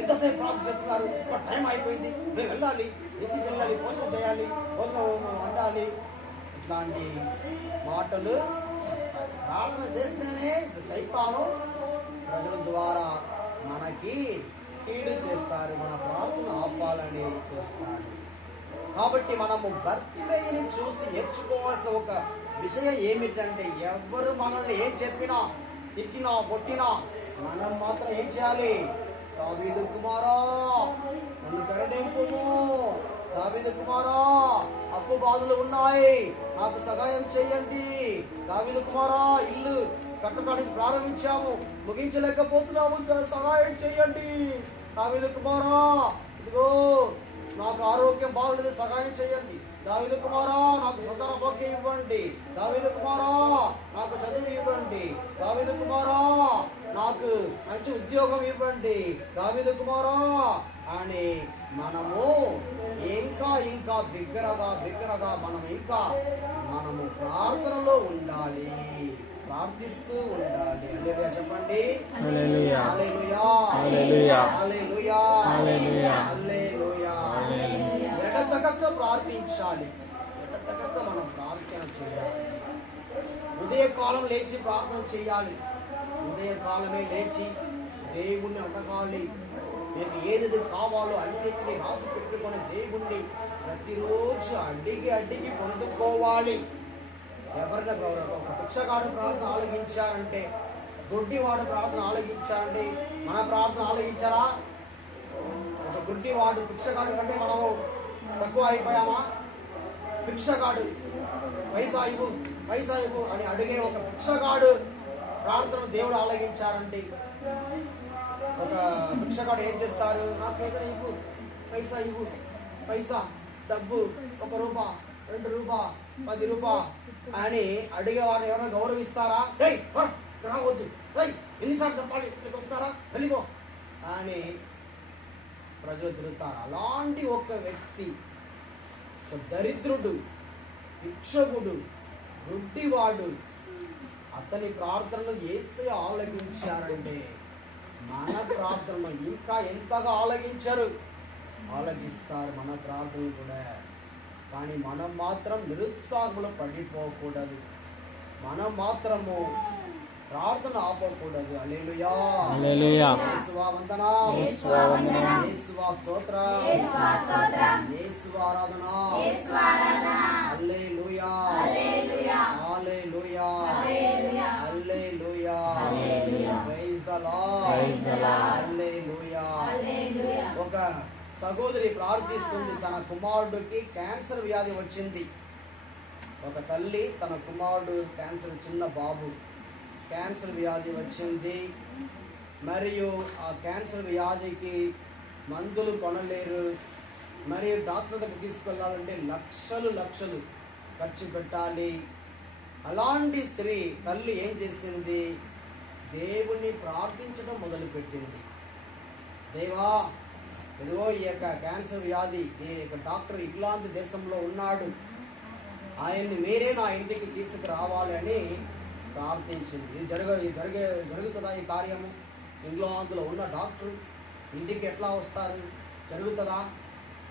ఎంతసేపు ప్రార్థన చేస్తున్నారు, టైం అయిపోయింది, మేము వెళ్ళాలి, ఇంటికి వెళ్ళాలి, భోజనం చేయాలి, భోజనం వండాలి, ఇట్లాంటి మాటలు. ప్రార్థన చేస్తేనే సైతాను ప్రజల ద్వారా మనకి కీడు చేస్తారు, మన ప్రార్థన ఆపాలని చూస్తారు. కాబట్టి మనము బర్తిమేయుని చూసి నేర్చుకోవాల్సిన ఒక విషయం ఏమిటంటే, ఎవరు మనల్ని ఏం చెప్పినా, తిట్టినా, కొట్టినా మనం మాత్రం ఏం చేయాలి? దావీదు కుమారా నన్ను కరుణింపుము, దావీదు కుమారా అప్పు బాధలు ఉన్నాయి, నాకు సహాయం చేయండి, దావీదు కుమారా ఇల్లు కట్టడానికి ప్రారంభించాము, ముగించలేకపోతున్నాము, సహాయం చేయండి, దావీదు కుమారా ఇదిగో నాకు ఆరోగ్యం బాగుండదు, సహాయం చేయండి, దావీదు కుమారా నాకు సంతాన భాగ్యం ఇవ్వండి, దావీదు కుమారా నాకు చదువు ఇవ్వండి, దావీదు కుమారా నాకు మంచి ఉద్యోగం ఇవ్వండి, దావీదు కుమారా అని మనము ఇంకా ఇంకా బిగ్గరగా మనము ప్రార్థనలో ఉండాలి, ప్రార్థిస్తూ ఉండాలి. హల్లెలూయా చెప్పండి. హల్లెలూయా హల్లెలూయా హల్లెలూయా హల్లెలూయా హల్లెలూయా హల్లెలూయా. ఎడతెగక ప్రార్థించాలి, ఎడతెగక మనం ప్రార్థన చేయాలి. ఉదయకాలం లేచి ప్రార్థన చేయాలి, ఉదయకాలమే లేచి దేవుణ్ణి అడగాలి. మీకు ఏది కావాలో అన్నిటినీ రాసి పెట్టుకొని దేవుణ్ణి ప్రతిరోజు అడిగి పొందుకోవాలి. ఎవరైనా ఒక భిక్షగాడు ప్రార్థన ఆలగించారంటే, గుడ్డివాడు ప్రార్థన ఆలగించారంటే మన ప్రార్థన ఆలగించారా? ఒక గుడ్డివాడు భిక్షగాడు కంటే మనము తక్కువ అయిపోయామా? భిక్షగాడు పైసా ఇవ్వు అని అడిగే ఒక భిక్షగాడు ప్రార్థన దేవుడు ఆలగించారంటే, ఒక భిక్షగాడు ఏం చేస్తారు? నాకు ఏదైనా ఇవ్వు, పైసా డబ్బు, 1 రూపా, 2 రూపా, 10 రూపా అని అడిగేవారిని ఎవరైనా గౌరవిస్తారా? రావద్దు, ఎన్నిసార్లు చెప్పాలి, వస్తారా, వెళ్ళిపో అని ప్రజలు తిరుగుతారు. అలాంటి ఒక వ్యక్తి, ఒక దరిద్రుడు, భిక్షకుడు, గుడ్డివాడు, అతని ప్రార్థనలు యేసయ్య ఆలగించారంటే మన ప్రార్థనలు ఇంకా ఎంతగా ఆలగిస్తారు మన ప్రార్థనలు కూడా. కానీ మనం మాత్రం నిరుత్సాహంలో పడిపోకూడదు, మనం మాత్రము ప్రార్థన ఆపకూడదు. హల్లెలూయా హల్లెలూయా యేసువా వందనం, యేసువా స్తోత్రం, యేసువా ఆరాధన, hallelujah hallelujah hallelujah praise the Lord, హల్లెలూయా. ఒక సహోదరి ప్రార్థిస్తుంది, తన కుమారుడికి క్యాన్సర్ వ్యాధి వచ్చింది. ఒక తల్లి తన కుమారుడు క్యాన్సర్, చిన్న బాబు క్యాన్సర్ వ్యాధి వచ్చింది, మరియు ఆ క్యాన్సర్ వ్యాధికి మందులు కొనలేరు, మరియు డాక్టర్ దగ్గర తీసుకెళ్ళాలంటే లక్షలు ఖర్చు పెట్టాలి. అలాంటి స్త్రీ తల్లి ఏం చేసింది? దేవుణ్ణి ప్రార్థించడం మొదలుపెట్టింది. దేవా ఇదిగో ఈ యొక్క క్యాన్సర్ వ్యాధి, ఈ యొక్క డాక్టర్ ఇంగ్లాండ్ దేశంలో ఉన్నాడు, ఆయన్ని మీరే నా ఇంటికి తీసుకురావాలి అని ప్రార్థించింది. ఇది జరుగుతుందా ఈ కార్యము? ఇంగ్లాండ్లో ఉన్న డాక్టర్ ఇంటికి ఎట్లా వస్తారు? జరుగుతుందా?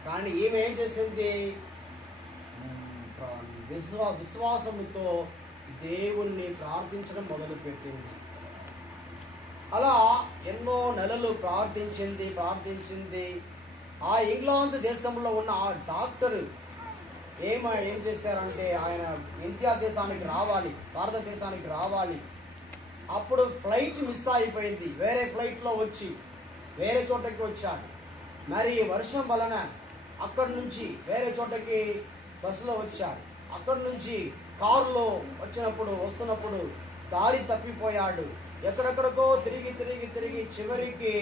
కానీ ఈమె ఏం చేసింది? విశ్వాసముతో దేవుణ్ణి ప్రార్థించడం మొదలుపెట్టింది. అలా ఎన్నో నెలలు ప్రార్థించింది. ఆ ఇంగ్లాండ్ దేశంలో ఉన్న ఆ డాక్టర్ ఏం చేశారంటే, ఆయన ఇండియా దేశానికి రావాలి, భారతదేశానికి రావాలి. అప్పుడు ఫ్లైట్ మిస్ అయిపోయింది, వేరే ఫ్లైట్లో వచ్చి వేరే చోటకి వచ్చాడు. మరి వర్షం వలన అక్కడి నుంచి వేరే చోటకి బస్సులో వచ్చాడు. అక్కడి నుంచి కారులో వస్తున్నప్పుడు దారి తప్పిపోయాడు. ఎక్కడెక్కడికో తిరిగి చివరికి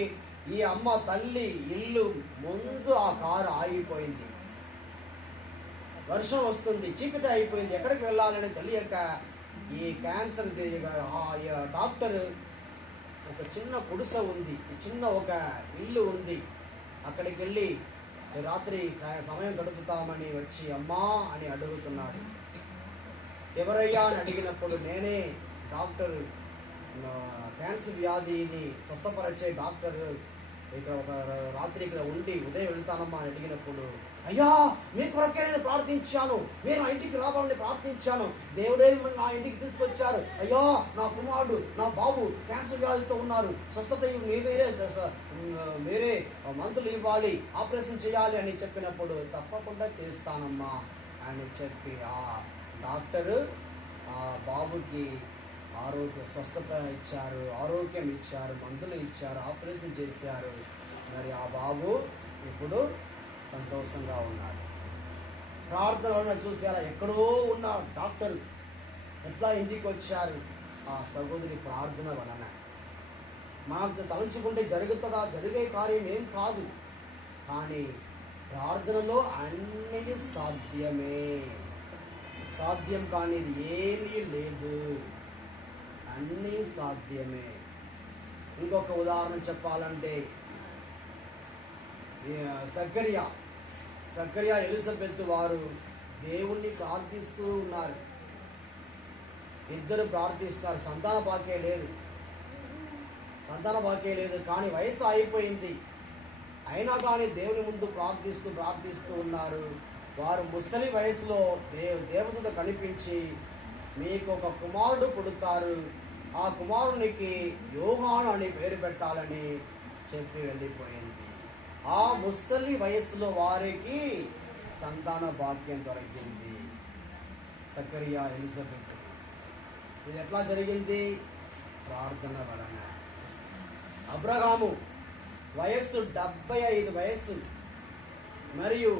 ఈ అమ్మ తల్లి ఇల్లు ముందు ఆ కారు ఆగిపోయింది. వర్షం వస్తుంది, చీకటి అయిపోయింది, ఎక్కడికి వెళ్ళాలని తెలియక ఈ క్యాన్సర్ డాక్టర్ ఒక చిన్న గుడిసె ఉంది, చిన్న ఒక ఇల్లు ఉంది, అక్కడికి వెళ్ళి రాత్రి సమయం గడుపుతామని వచ్చి అమ్మా అని అడుగుతున్నాడు. ఎవరయ్యా అని అడిగినప్పుడు నేనే డాక్టర్, క్యాన్సర్ వ్యాధిని స్వస్థపరిచే డాక్టర్, ఇక్కడ ఒక రాత్రి ఇక్కడ ఉండి ఉదయం వెళ్తానమ్మా అని అడిగినప్పుడు, అయ్యా మీ కొరకే నేను ప్రార్థించాను, మీరు నా ఇంటికి రావాలని ప్రార్థించాను, దేవుడే నా ఇంటికి తీసుకొచ్చారు, అయ్యా నా కుమారుడు నా బాబు క్యాన్సర్ వ్యాధితో ఉన్నారు, స్వస్థత వేరే మందులు ఇవ్వాలి, ఆపరేషన్ చేయాలి అని చెప్పినప్పుడు తప్పకుండా చేస్తానమ్మా అని చెప్పి ఆ డాక్టరు ఆ బాబుకి స్వస్థత ఇచ్చారు, ఆరోగ్యం ఇచ్చారు, మందులు ఇచ్చారు, ఆపరేషన్ చేశారు. మరి ఆ బాబు ఇప్పుడు సంతోషంగా ఉన్నాడు. ప్రార్థన వలన చూసారా, ఎక్కడో ఉన్న డాక్టర్ ఎట్లా ఇంటికి వచ్చారు? ఆ సహోదరి ప్రార్థన వలన. మనం తలంచుకుంటే జరుగుతుందా? జరిగే కార్యం ఏం కాదు, కానీ ప్రార్థనలో అన్నీ సాధ్యమే. సాధ్యం కానిది ఏమీ లేదు, అన్నీ సాధ్యమే. ఇంకొక ఉదాహరణ చెప్పాలంటే జకరియా ఎలిజబెత్ వారు దేవుణ్ణి ప్రార్థిస్తూ ఉన్నారు. ఇద్దరు ప్రార్థిస్తున్నారు, సంతాన భాగ్యం లేదు, కానీ వయసు అయిపోయింది. అయినా కానీ దేవుని ముందు ప్రార్థిస్తూ ఉన్నారు. వారు ముసలి వయసులో దేవదూత కనిపించి, మీకు ఒక కుమారుడు పుడతారు, ఆ కుమారునికి యోహాను అని పేరు పెట్టాలని చెప్పి వెళ్ళిపోయింది. ఆ ముసలి వయసులో వారికి సంతాన భాగ్యం దొరికింది. జకరియా ఎలిజబెత్. ఇది ఎట్లా జరిగింది? ప్రార్థన వలన. అబ్రహాము వయస్సు 75 వయస్సు, మరియు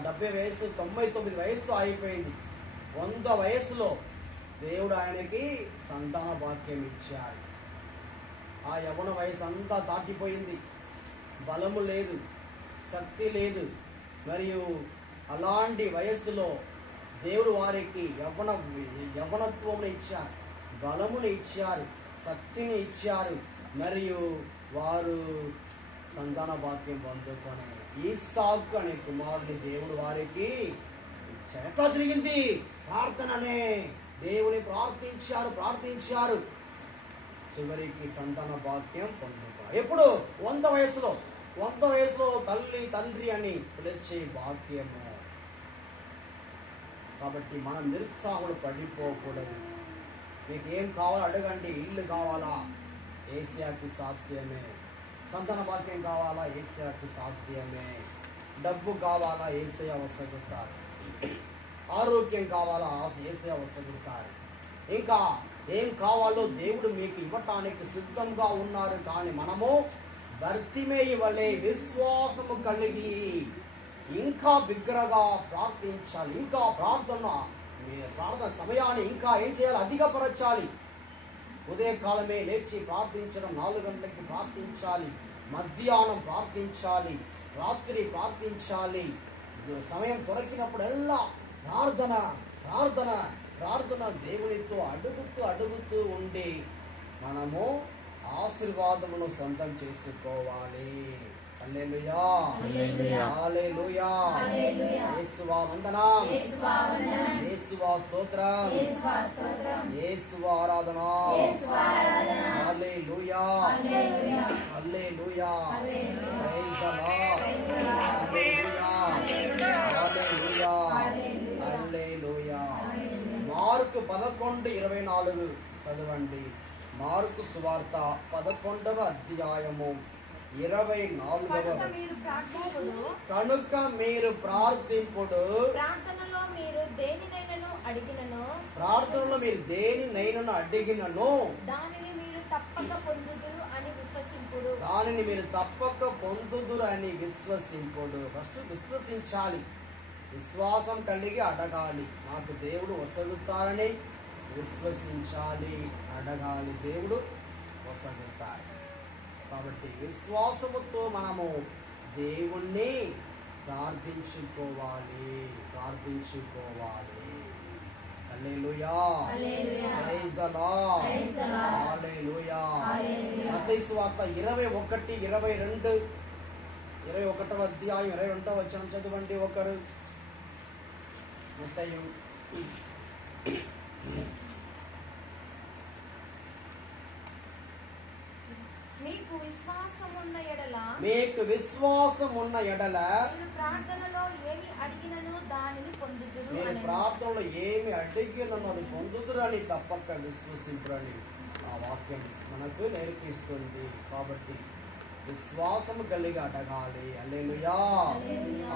70 వయస్సు, 99 వయస్సు అయిపోయింది. 100 వయస్సులో దేవుడు ఆయనకి సంతాన భాగ్యం ఇచ్చాడు. ఆ యవ్వన వయసు అంతా దాటిపోయింది, బలము లేదు, శక్తి లేదు. మరియు అలాంటి వయస్సులో దేవుడు వారికి యవ్వనత్వమును ఇచ్చారు, బలమును ఇచ్చారు, శక్తిని ఇచ్చారు. మరియు వారు సంతాన భాగ్యం పొందుకొని ఈసాకు అనే కుమారుని దేవుడు వారికి ఇచ్చారు. ఎట్లా జరిగింది? ప్రార్థననే. దేవుని ప్రార్థించారు, చివరికి సంతాన భాగ్యం పొందుతారు. ఎప్పుడు? 100 వయసులో. 100 వయసులో తల్లి తండ్రి అని పిలిచే భాగ్యము. కాబట్టి మనం నిరుత్సాహులు పడిపోకూడదు. మీకు ఏం కావాలో అడగండి. ఇల్లు కావాలా? ఏసియాకి సాధ్యమే. సంతాన భాగ్యం కావాలా? ఏసియాకి సాధ్యమే. డబ్బు కావాలా? ఏసయ్య వసగుతారు. ఆరోగ్యం కావాలా? ఏసయ్య వసగుతారు. ఇంకా ఏం కావాలో దేవుడు మీకు ఇవ్వటానికి సిద్ధంగా ఉన్నారు. కానీ మనము భర్తిమేయి వలె విశ్వాసము కలిగి ఇంకా బిగ్గరగా ప్రార్థించాలి. ఇంకా ప్రార్థన సమయాన్ని ఇంకా ఏం చేయాలి? అధికపరచాలి. ఉదయకాలమే లేచి ప్రార్థించడం, 4 గంటలకి ప్రార్థించాలి, మధ్యాహ్నం ప్రార్థించాలి, రాత్రి ప్రార్థించాలి. సమయం దొరికినప్పుడల్లా ప్రార్థన దేవునితో అడుగుతూ ఉండి మనము ఆశీర్వాదమును సొంతం చేసుకోవాలి. హల్లెలూయా, హల్లెలూయా. యేసువా వందనం, యేసువా స్తోత్రం, యేసువా ఆరాధన. Hallelujah, hallelujah. Praise the Lord. Hallelujah, hallelujah. Mark 11:24 చదవండి. మార్కు సువార్త 11వ అధ్యాయము 24వ. కనుక మీరు ప్రార్థింపుడు, ప్రార్థనలో మీరు దేనినైనను అడిగినను దానిని మీరు తప్పక పొందుదురు అని విశ్వసింపుడు. ఫస్ట్ విశ్వసించాలి, విశ్వాసం కలిగి అడగాలి. నాకు దేవుడు వసగుతారని విశ్వసించాలి, అడగాలి, దేవుడు వసగుతారు. కాబట్టి విశ్వాసముతో మనము దేవుణ్ణి ప్రార్థించుకోవాలి. హల్లెలూయా ప్రైజ్ ద లార్డ్ హల్లెలూయా మత్తయి సువార్త 21 22 21వ అధ్యాయం 22వ వచనం చదవండి ఒకరు. మత్తయి మీకు విశ్వాసం ఉన్న ఎడల నేను ప్రార్థనలో ఏమి అడిగినను దానిని పొందుదురు నేను అనెను. ప్రార్థనలో ఏమి అడిగినను అది పొందుదురని తప్పక విశ్వసింపురని ఆ వాక్యం మనకు నేర్పిస్తుంది. కాబట్టి విశ్వాసం కలిగి అడగాలి. హల్లెలూయా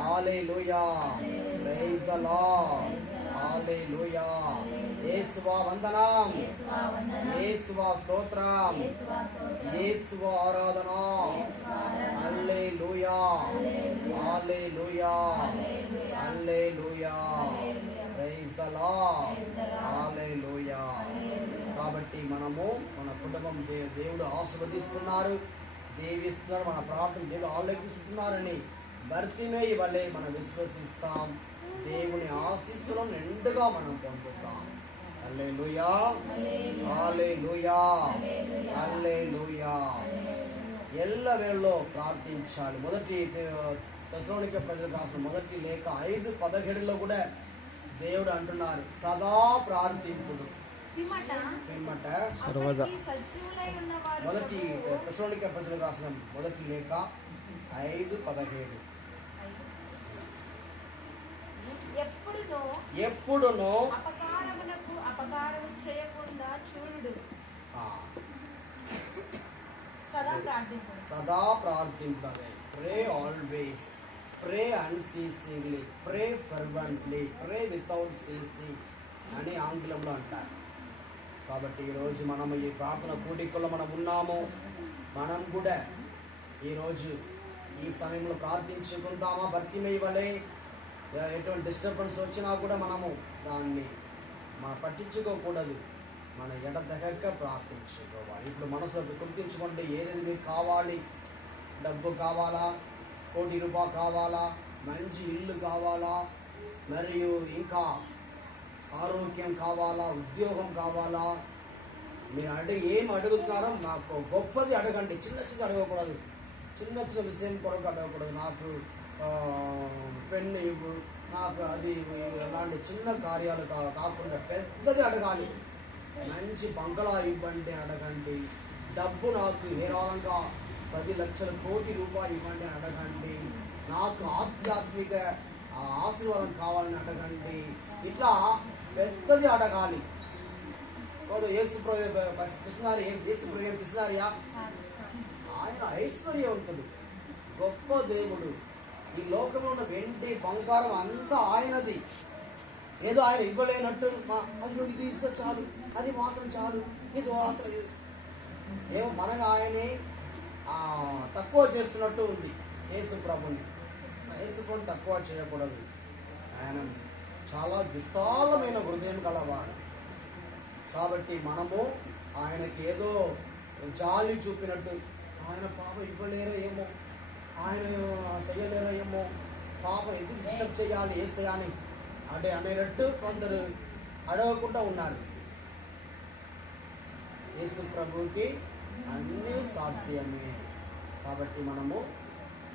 హల్లెలూయా ప్రైజ్ ద లార్డ్ హల్లెలూయా. యేసువా వందనం, యేసువా స్తోత్రం, యేసువా ఆరాధన. Hallelujah hallelujah hallelujah praise the lord హల్లెలూయా. కాబట్టి మనము మన కుటుంబం దేవుడు ఆశీర్వదిస్తున్నారు, దీవిస్తున్నారు, మన ప్రార్థన దేవుడు ఆలోకిస్తున్నారని భర్తీమేయి వలె మనం విశ్వసిస్తాం. దేవుని ఆశీస్సులను నిండుగా మనం పొందుతాం. హల్లెలూయా హల్లెలూయా హల్లెలూయా. ఎల్లవేళలో ప్రార్థించాలి. మొదటి తెస్సలోనికే ప్రజలకు రాసిన మొదటి లేఖ 5:17 కూడా దేవుడు అంటున్నారు, సదా ప్రార్థింపుడు. పిమ్మట సర్వదా అప్పటికి సజీవులై ఉన్నవారు మొదటి తెస్సలోనికే ప్రజలకు రాసిన మొదటి లేఖ 5:17 ఎప్పుడునో అపకారమునకు అపకారము చేయకుండా చూడుడు. సదా ప్రార్థించుడు. సదా ప్రార్థింపవే. ప్రే ఆల్వేస్, ప్రే అన్సీసింగ్లీ, ప్రే ఫెర్వెంట్లీ, ప్రే వితౌట్ సీసింగ్ అని ఆంగ్లంలో అంటారు. కాబట్టి ఈరోజు మనం ఈ ప్రార్థన కూడికల్లో మనం ఉన్నాము. మనం కూడా ఈరోజు ఈ సమయంలో ప్రార్థించుకుందామా? భర్తీమేయి వలె ఎటువంటి డిస్టర్బెన్స్ వచ్చినా కూడా మనము దాన్ని పట్టించుకోకూడదు. మన ఎడతెగక ప్రార్థించుకోవాలి. ఇప్పుడు మనసులో గుర్తించుకోండి, ఏదేది మీకు కావాలి. డబ్బు కావాలా, ₹1 కోటి కావాలా, మంచి ఇల్లు కావాలా, మరియు ఇంకా ఆరోగ్యం కావాలా, ఉద్యోగం కావాలా. మీరు ఏం అడుగుతున్నారో నాకు గొప్పది అడగండి. చిన్న చిన్న అడగకూడదు. చిన్న చిన్న విషయం కొరకు అడగకూడదు. నాకు పెన్ను ఇవ్వు, నాకు అది ఎలాంటి చిన్న కార్యాలు కాకుండా పెద్దది అడగాలి. మంచి బంగళా ఇవ్వండి అడగండి. డబ్బు నాకు ఏరాళంగా 10 లక్షల కోటి రూపాయలు ఇవ్వండి అని అడగండి. నాకు ఆధ్యాత్మిక ఆశీర్వాదం కావాలని అడగండి. ఇట్లా పెద్దది అడగాలి. యేసు పిసినారియా? ఆయన ఐశ్వర్యవంతుడు, గొప్ప దేవుడు. ఈ లోకంలో ఉన్న వెండి బంగారం అంతా ఆయనది. ఏదో ఆయన ఇవ్వలేనట్టు అయ్యో ఇది ఇస్తే చాలు, అది మాత్రం చాలు, ఇది మాత్రం ఏమో మనగా ఆయన్ని తక్కువ చేస్తున్నట్టు ఉంది. యేసు ప్రభుని తక్కువ చేయకూడదు. ఆయన చాలా విశాలమైన హృదయం గలవాడు. కాబట్టి మనము ఆయనకి ఏదో జాలి చూపినట్టు, ఆయన పాపం ఇవ్వలేరో ఏమో, ఆయన చెయ్యలేరో ఏమో, పాపం ఎందుకు డిస్టర్బ్ చేయాలి ఏసయాని అనేటట్టు కొందరు అడగకుండా ఉన్నారు. యేసు ప్రభుకి అన్నీ సాధ్యమే. కాబట్టి మనము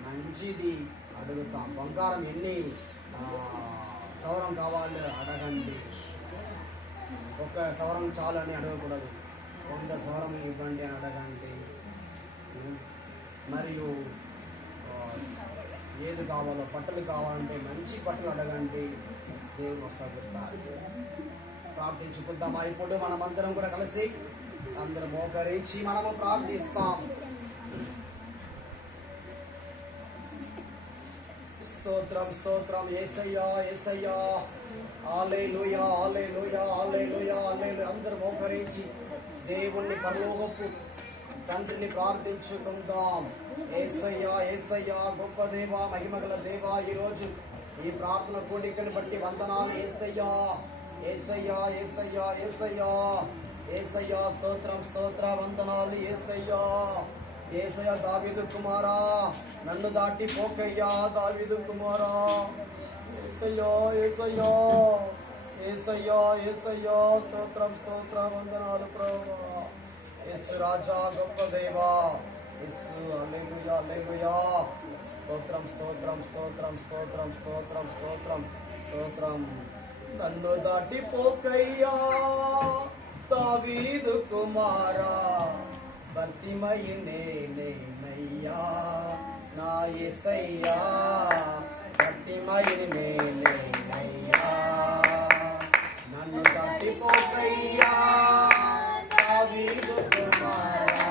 మంచిది అడుగుతాం. బంగారం ఎన్ని సవరం కావాలి అడగండి. 1 సవరం చాలు అని అడగకూడదు. 100 సవరం ఇవ్వండి అని అడగండి. మరియు ఏది కావాలో, బట్టలు కావాలంటే మంచి బట్టలు అడగండి. దేవుడు వస్తారు. ప్రార్థించుకుందామా? ఇప్పుడు మనమందరం కూడా కలిసి అందరం మోకరించి మనము ప్రార్థిస్తాం. స్తోత్రం స్తోత్రం యేసయ్యా యేసయ్యా. హల్లెలూయా హల్లెలూయా హల్లెలూయా హల్లెలూయా. అందరూ మోకరించి దేవుణ్ణి పరలోకపు తండ్రిని ప్రార్థించుకుందాం. యేసయ్యా యేసయ్యా, గొప్ప దేవా, మహిమగల దేవా, ఈరోజు ఈ ప్రార్థన కోడికను బట్టి వందనాలు యేసయ్యా యేసయ్యా యేసయ్యా యేసయ్యా యేసయ్యా. స్తోత్రం స్తోత్ర వందనాలు యేసయ్యా యేసయ్యా. దావీదు కుమారా, నన్ను దాటి పోకయ్యా దావీదు కుమారా. యేసయ్యా యేసయ్యా యేసయ్యా యేసయ్యా స్తోత్రం స్తోత్రం వందనాలు ప్రభువా. యేసు రాజా గొప్ప దేవా యేసు హల్లెలూయా హల్లెలూయా. స్తోత్రం స్తోత్రం స్తోత్రం స్తోత్రం స్తోత్రం స్తోత్రం స్తోత్రం. నన్ను దాటిపోకయ్యా దావీదు కుమారా, భర్తిమయి నేనయ్యా నా యేసయ్యా, భర్తిమయి నేనయ్యా. నన్ను దాటిపోకయ్యా దావీదు కుమారా,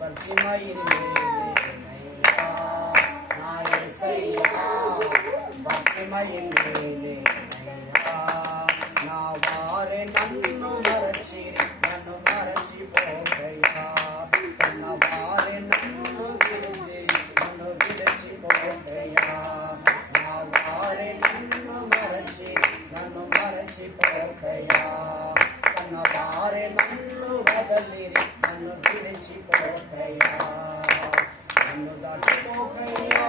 భర్తిమయి నేనయ్యా నా యేసయ్యా, భర్తిమయి నేనయ్యా. నా వారే నన్ను మరచిరి నన్ను మరచిపోకయ్యా, నా వారే నన్ను విడిచిపోకయ్యా. నా వారే నన్ను మరచిరి నన్ను మరచిపోకయ్యా, నా వారే నన్ను వదలిరి నన్ను విడిచిపోకయ్యా. నన్ను దాటిపోకయ్యా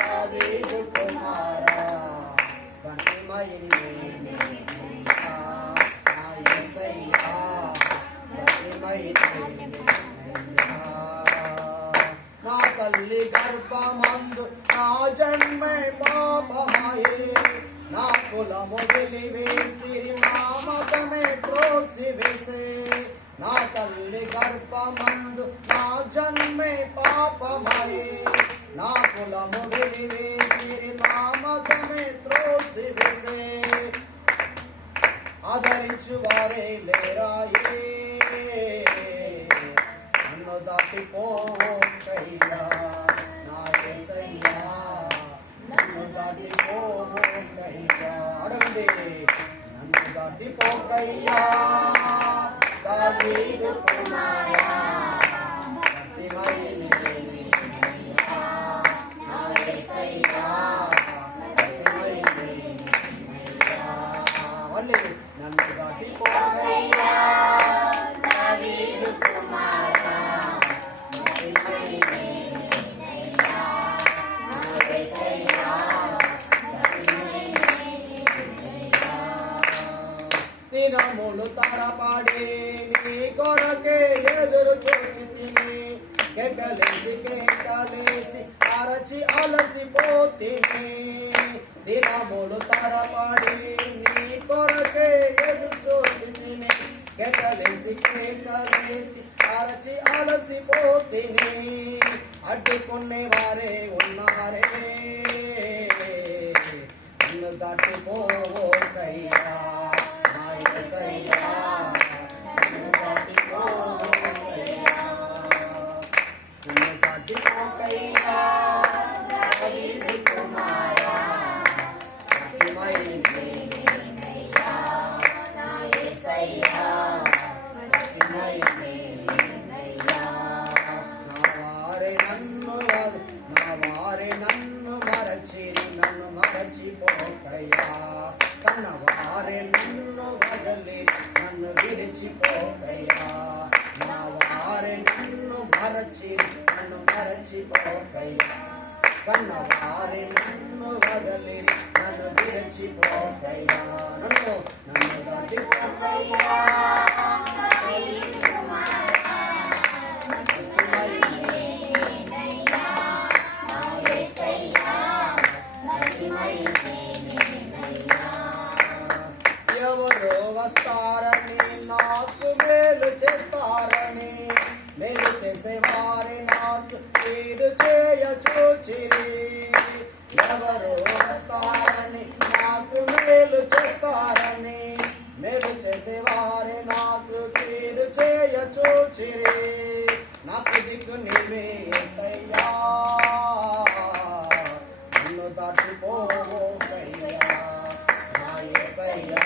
దావీదు కుమారా, భర్తిమయి నేనయ్యా నా యేసయ్యా, భర్తిమయి నేనయ్యా. నా తల్లి గర్భమందు నా జన్మే పాపమాయే, నా కులము వెలివేసిరి నా మతమే త్రోసివేసే. నా తల్లి గర్భమందు నా జన్మే పాపమాయే, నా కులము వెలివేసిరి నా మతమే త్రోసివేసే. ఆదరించు వారే లేరాయే, నన్ను దాటిపోకయ్యా నా యేసయ్యా, నన్ను దాటిపోకయ్యా. అడగండి. నన్ను దాటిపోకయ్యా దావీదు కుమారా, భర్తిమయి నేనయ్యా నా యేసయ్యా, భర్తిమయి నేనయ్యా. మళ్ళీ నన్ను దాటిపోకయ్యా దావీదు కుమారా, భర్తిమయి నేనయ్యా నా యేసయ్యా, భర్తిమయి నేనయ్యా. దినములు తరబడి నీ కొరకే ఎదురు చూచితిని, కేకలేసి కేకలేసి అరచి అలసిపోతిని. దినములు తరబడి నీ కొరకే ఎదురు చూచితిని, కేకలేసి కేకలేసి అరచి అలసిపోతిని. అడ్డుకునే వారే ఉన్నారే, నన్ను దాటిపోకయ్యా నా యేసయ్యా, నన్ను దాటిపోకయ్యా, నన్ను దాటిపోకయ్యా దావీదు కుమారా, భర్తిమయి నేనయ్యా నా యేసయ్యా, భర్తిమయి నేనయ్యా. నా వారే నన్ను మరచిరి నన్ను మరచిపోకయ్యా, కన్న వారే నన్ను వదలిరి నన్ను విడిచిపోకయ్యా. నా వారే నన్ను మరచిరి నన్ను మరచిపోకయ్యా, కన్న వారే నన్ను వదలిరి నన్ను విడిచిపోకయ్యా. నన్ను దాటిపోకయ్యా దావీదు కుమారా, భర్తిమయి నేనయ్యా నా యేసయ్యా, భర్తిమయి నేనయ్యా. ఎవరో వస్తారని నాకు మేలు చేస్తారని, మేలు చేసేవారి నాకు కీడు చేయ చూచిరి. ఎవరో వస్తారని నాకు మేలు చేస్తారని, మేలు చేసేవారి నాకు కీడు చేయ చూచిరి. నాకు దిక్కు నీవే యేసయ్యా, నన్ను దాటిపోకయ్యా నా యేసయ్యా,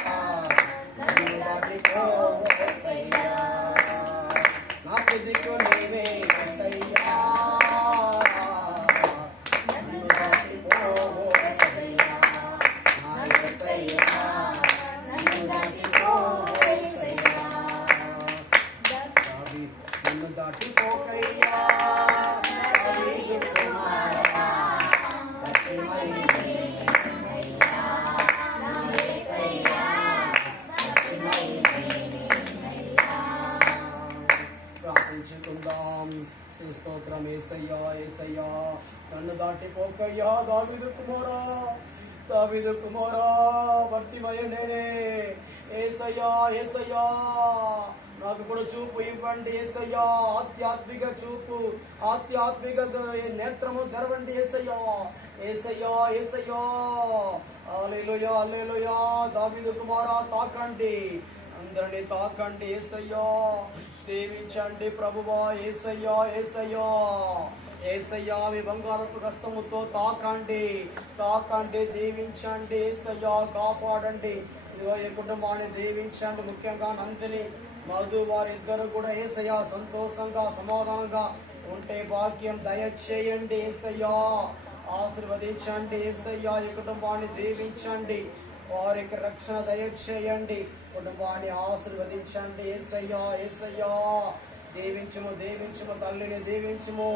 నన్ను దాటిపోకయ్యా. నాకు దిక్కు నీవే యేసయ్యా, నన్ను దాటిపోకయ్యా నా యేసయ్యా, నన్ను దాటిపోకయ్యా. నన్ను దాటిపోకయ్యా దావీదు కుమారా, భర్తిమయి నేనయ్యా నా ప్రార్థించుకుందాం. స్తోత్రం యేసయ్యా, యేసయ్యా నన్ను దాటిపోకయ్యా దావీదు కుమారా, దావీదు కుమారా భర్తిమయ నేనే. యేసయ్యా, యేసయ్యా నాకు కూడా చూపు ఇవ్వండి యేసయ్యా, ఆధ్యాత్మిక చూపు, ఆధ్యాత్మిక నేత్రము తెరవండి యేసయ్యా, యేసయ్యా, యేసయ్యా. హల్లెలూయా, హల్లెలూయా. దావీదు కుమారా తాకండి, అందరినీ తాకండి యేసయ్యా, దీవించండి ప్రభువా. యేసయ్యా, యేసయ్యా, యేసయ్యా మీ బంగారపు హస్తముతో తాకండి, తాకండి, దీవించండి యేసయ్యా, కాపాడండి. ఇదిగో ఈ కుటుంబాన్ని దీవించండి, ముఖ్యంగా నందిని మధు వారిద్దరు కూడా యేసయ్యా సంతోషంగా సమాధానంగా ఉంటే భాగ్యం దయచేయండి యేసయ్యా, ఆశీర్వదించండి యేసయ్యా. ఈ కుటుంబాన్ని దీవించండి, వారికి రక్షణ దయచేయండి, కుటుంబాన్ని ఆశీర్వదించండి యేసయ్యా, యేసయ్యా. దీవించుము, దీవించుము తల్లిని దీవించుము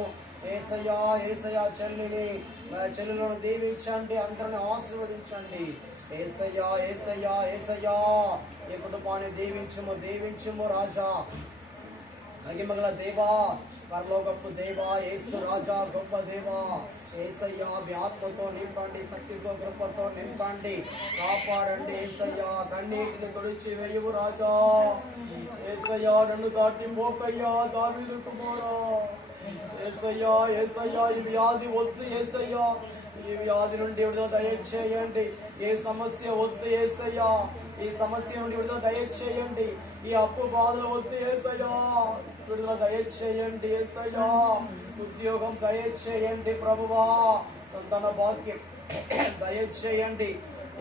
యేసయ్యా, యేసయ్యా. చెల్లులను దీవించండి, అందరిని ఆశీర్వదించండి యేసయ్యా, యేసయ్యా, యేసయ్యా. ఈ కుటుంబాన్ని దీవించుము, దీవించుము రాజా, మహిమగల దేవా, పరలోకపు దేవా, యేసు రాజా, గొప్ప దేవా. యేసయ్యా మీ ఆత్మతో నింపండి, శక్తితో కృపతో నింపండి, కాపాడండి యేసయ్యా. కన్నీటిని తుడిచి వేయువు రాజా, యేసయ్యా. నన్ను దాటిపోకయ్యా దావీదు కుమారా, యేసయ్యా, యేసయ్యా. ఈ వ్యాధి వద్దు యేసయ్యా, ఈ వ్యాధి నుండి విడుదల దయచేయండి. ఏ సమస్య వద్దు యేసయ్యా, ఈ సమస్య నుండి విడుదల దయచేయండి. ఈ అప్పు బాధలు వద్దు యేసయ్యా, విడుదల దయచేయండి యేసయ్యా. ఉద్యోగం దయచేయండి ప్రభువా, సంతాన భాగ్యం దయచేయండి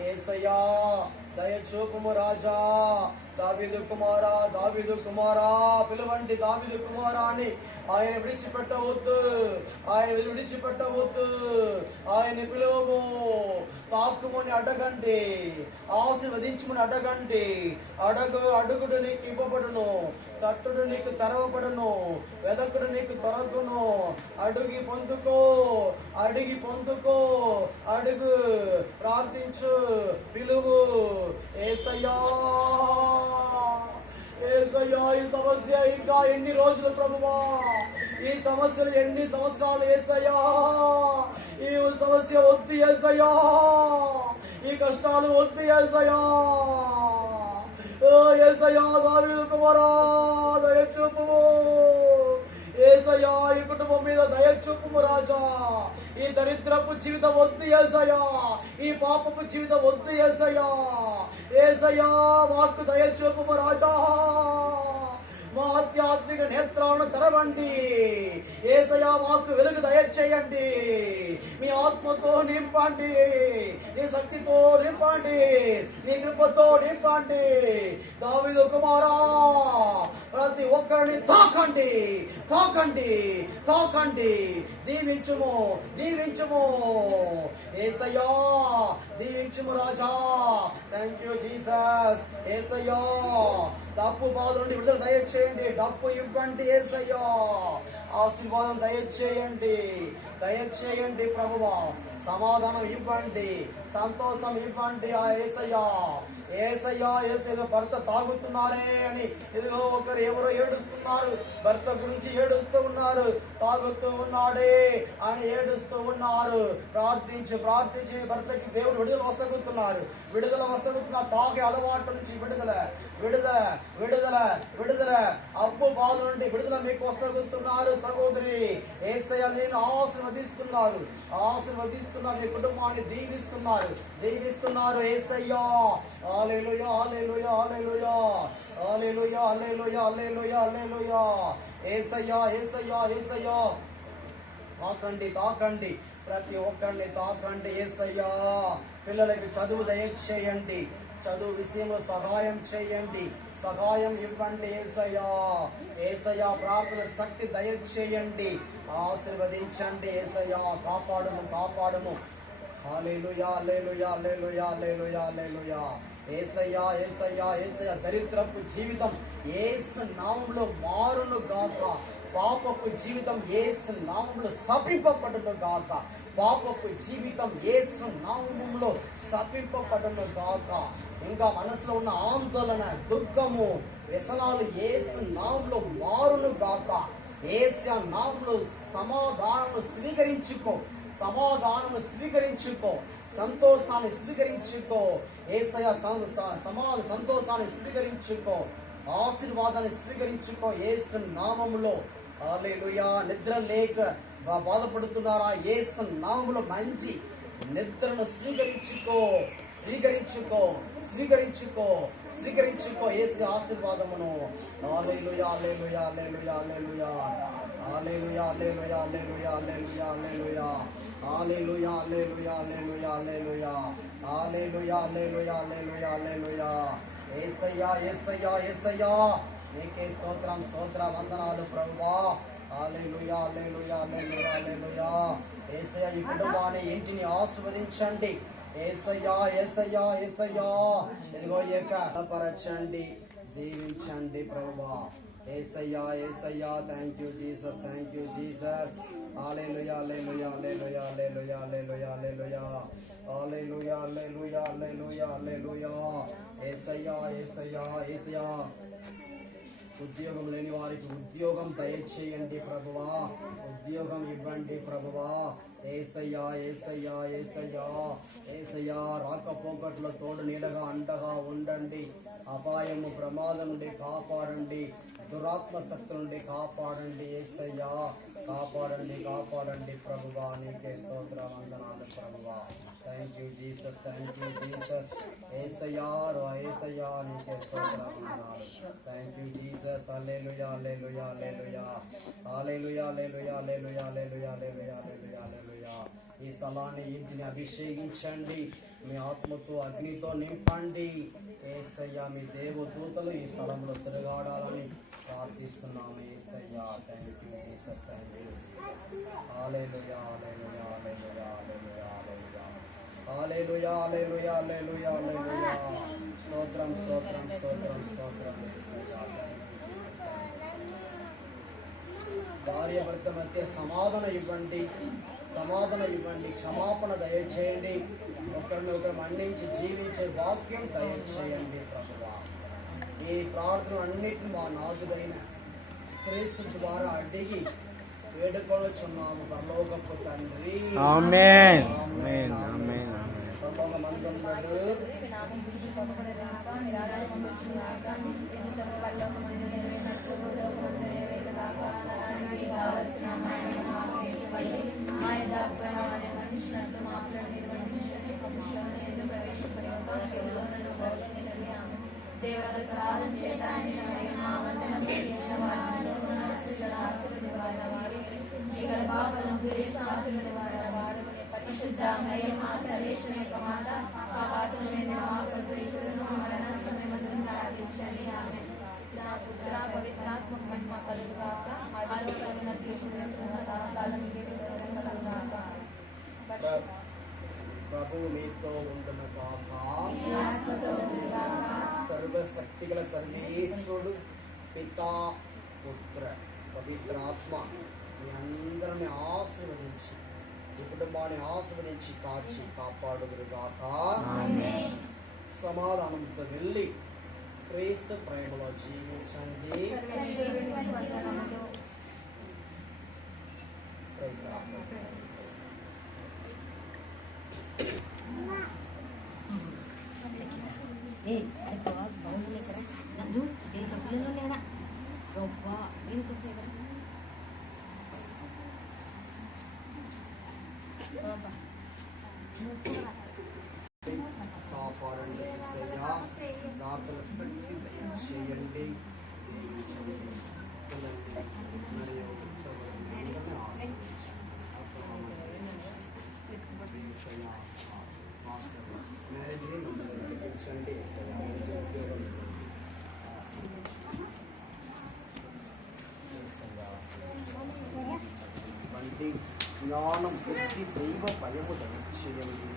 యేసయ్యా. దయచూపుము రాజా. దావీదు కుమారా, దావీదు కుమారా పిలవండి, దావీదు కుమారా అని. ఆయన విడిచిపెట్టవద్దు, ఆయన విడిచిపెట్టవద్దు, ఆయన పిలువము. తాకుమని అడగండి, ఆశీర్వదించుమని అడగండి. అడుగుడు నీకు ఇవ్వబడును, తట్టుడు నీకు తెరవబడును, వెదకుడు నీకు తొరగును. అడిగి పొందుకో, అడిగి పొందుకో, అడుగు, ప్రార్థించు, పిలువు యేసయ్యా, యేసయ్యా. ఈ సమస్య ఇంకా ఎన్ని రోజులు ప్రభువా, ఈ సమస్యలు ఎన్ని సంవత్సరాలు యేసయ్యా. ఈ సమస్య వద్దు యేసయ్యా, ఈ కష్టాలు వద్దు యేసయ్యా, యేసయ్యా. దావీదు కుమారా దయచూపుము యేసయ్యా, ఈ కుటుంబం మీద దయచూపుము రాజా. ఈ దరిద్రపు జీవితం వద్దు యేసయ్యా, ఈ పాపపు జీవితం వద్దు యేసయ్యా, యేసయ్యా. మాకు దయచూపుము రాజా, మా ఆధ్యాత్మిక నేత్రాలను తెరవండి యేసయ్యా. మాకు వెలుగు దయచేయండి, మీ ఆత్మతో నింపండి, నీ శక్తితో నింపండి, నీ కృపతో నింపండి. దావీదు కుమారా ప్రతి ఒక్కరిని తాకండి, తాకండి, తాకండి. దీవించుము, దీవించుము యేసయ్యా, దీవించుము రాజా. Thank you Jesus. యేసయ్యా డప్పు బాధ నుండి విడుదల దయచేయండి, డప్పు ఇవ్వండి యేసయ్యా. ఆశీర్వాదం దయచేయండి, దయచేయండి ప్రభువా. సమాధానం ఇవ్వండి, సంతోషం ఇవ్వండి ఆ యేసయ్యా, యేసయ్యా. యేసయ్య భర్త తాగుతున్నారే అని ఇదిగో ఒకరు ఎవరో ఏడుస్తున్నారు, భర్త గురించి ఏడుస్తూ ఉన్నారు, తాగుతూ ఉన్నాడే అని ఏడుస్తూ ఉన్నారు. ప్రార్థించి ప్రార్థించి భర్తకి దేవుడు విడుదల వసగుతున్నారు, విడుదల వసగుతున్నారు. తాగే అలవాటు నుంచి విడుదల, విడుదల, విడుదల, విడుదల. అప్పు బాధ నుండి విడుదల మీకు వసగుతున్నారు సహోదరి. యేసయ్య నేను ఆశీర్వదిస్తున్నారు, ఆశీర్వదిస్తున్నారు. నీ కుటుంబాన్ని దీవిస్తున్నారు, దీవిస్తున్నారు యేసయ్యా. Hallelujah, hallelujah, hallelujah, hallelujah, hallelujah, hallelujah, hallelujah. యేసయ్యా, యేసయ్యా, యేసయ్యా. తాకండి, తాకండి, ప్రతి ఒక్కరిని తాకండి యేసయ్యా. పిల్లలకి చదువు దయచేయండి, చదువు విషయంలో సహాయం చేయండి, సహాయం ఇవ్వండి యేసయ్యా. యేసయ్యా ప్రార్థన శక్తి దయచేయండి, ఆశీర్వదించండి యేసయ్యా. కాపాడుము, కాపాడుము. హల్లెలూయా, హల్లెలూయా, హల్లెలూయా, హల్లెలూయా, హల్లెలూయా. యేసయ్యా, యేసయ్యా, యేసయ్యా. దరిద్రపు జీవితం యేసు నామములో మారును గాక, పాపపు జీవితం యేసు నామములో శపింపబడును గాక, పాపపు జీవితం యేసు నామములో శపింపబడును గాక. ఇంకా మనసులో ఉన్న ఆందోళన, దుఃఖము వ్యసనాలు యేసు నామములో మారును గాక. యేసు నామములో సమాధానము స్వీకరించుకో, సమాధానము స్వీకరించుకో, సంతోషాన్ని స్వీకరించుకో. యేసయ్య సంతోషాన్ని స్వీకరించుకో, ఆశీర్వాదాన్ని స్వీకరించుకో యేసు నామములో. హల్లెలూయా. నిద్ర లేక బాధపడుతున్నారా? యేసు నామములో మంచి నిద్రను స్వీకరించుకో, స్వీకరించుకో, స్వీకరించుకో, స్వీకరించుకో యేసు ఆశీర్వాదమును. హల్లెలూయా, hallelujah, hallelujah, hallelujah, hallelujah, hallelujah, hallelujah, hallelujah, hallelujah, hallelujah, hallelujah, hallelujah, hallelujah, hallelujah, hallelujah, hallelujah. యేసయ్యా, యేసయ్యా, యేసయ్యా, నీకే స్తోత్రం, స్తోత్ర వందనాలు ప్రభువా. హల్లెలూయా, హల్లెలూయా, హల్లెలూయా, హల్లెలూయా. యేసయ్యా, ఈ కుటుంబాన్ని ఇంటిని ఆశీర్వదించండి. యేసయ్యా, యేసయ్యా, యేసయ్యా, ఇదిగో ఏకపరచండి, దీవించండి ప్రభువా. యేసయ్యా, యేసయ్యా, thank you Jesus, thank you Jesus. Hallelujah, hallelujah, hallelujah, hallelujah, hallelujah, hallelujah, hallelujah, hallelujah, hallelujah, hallelujah. యేసయ్యా, యేసయ్యా, యేసయ్యా, ఉద్యోగం లేని వారికి ఉద్యోగం దయచేయండి ప్రభువా, ఉద్యోగం ఇవ్వండి ప్రభువా. యేసయ్యా, యేసయ్యా, యేసయ్యా, యేసయ్యా, రాకపోకట్లో తోడు నీడగా అండగా ఉండండి. అపాయము ప్రమాదం నుండి కాపాడండి, దురాత్మ శక్తుల నుండి కాపాడండి. యేసయ్యా, కాపాడండి, కాపాడండి ప్రభువా. నీకే స్తోత్ర వందనాలు ప్రభువా. Thank you Jesus, thank you Jesus. యేసయ్యా, యేసయ్యా, నీకే స్తోత్ర వందనాలు. Thank you Jesus. Hallelujah, hallelujah, hallelujah, hallelujah, hallelujah, hallelujah, hallelujah, hallelujah, hallelujah, hallelujah. ఈ స్థలాన్ని ఇంటిని అభిషేకించండి, మీ ఆత్మతో అగ్నితో నింపండి. యేసయ్యా, మీ దేవదూతలు ఈ స్థలంలో తిరగాడాలని ప్రార్థిస్తున్నాము. యేసయ్యా, thank you Jesus, thank you. Hallelujah, hallelujah, hallelujah, hallelujah, hallelujah, hallelujah, hallelujah, hallelujah. స్తోత్రం, స్తోత్రం, స్తోత్రం, స్తోత్రం. యేసయ్యా, భార్య భర్త మధ్య సమాధానం ఇవ్వండి, సమాధానం ఇవ్వండి, క్షమాపణ దయచేయండి, ఒకరినొకరు మన్నించి జీవించే వాక్యం దయచేయండి ప్రభువా. ఈ ప్రార్థనలన్నిటిని మా నాథుడైన క్రీస్తు ద్వారా అడిగి వేడుకొనుచున్నాము పరలోకపు తండ్రి. ఆమేన్, ఆమేన్, ఆమేన్, ఆమేన్. పరలోకమందున్నడు ప్రభువు మీతో ఉండును గాక. సర్వశక్తిగల సర్వేశ్వరుడు పితా పుత్ర పవిత్రాత్మ మీ అందరిని ఆశీర్వదించి ఈ కుటుంబాన్ని ఆశీర్వదించి కాచి కాపాడుదురుగాక. సమాధానంతో వెళ్ళి క్రీస్తు ప్రేమలో జీవించండి. కాపాడండి యేసయ్యా, ప్రార్థన శక్తి దయచేయండి, మరియు ఉత్సవాలను ఆశీర్వదించి వంటి జ్ఞానం బుద్ధి దైవ భయము దయచేయండి.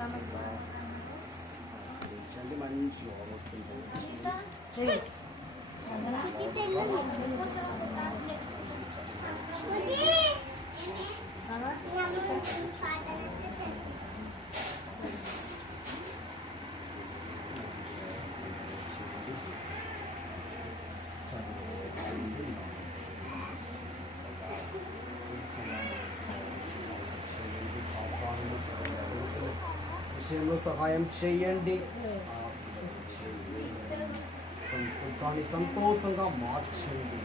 మంచి విషయంలో సహాయం చేయండి. కానీ సంతోషంగా మార్చండి.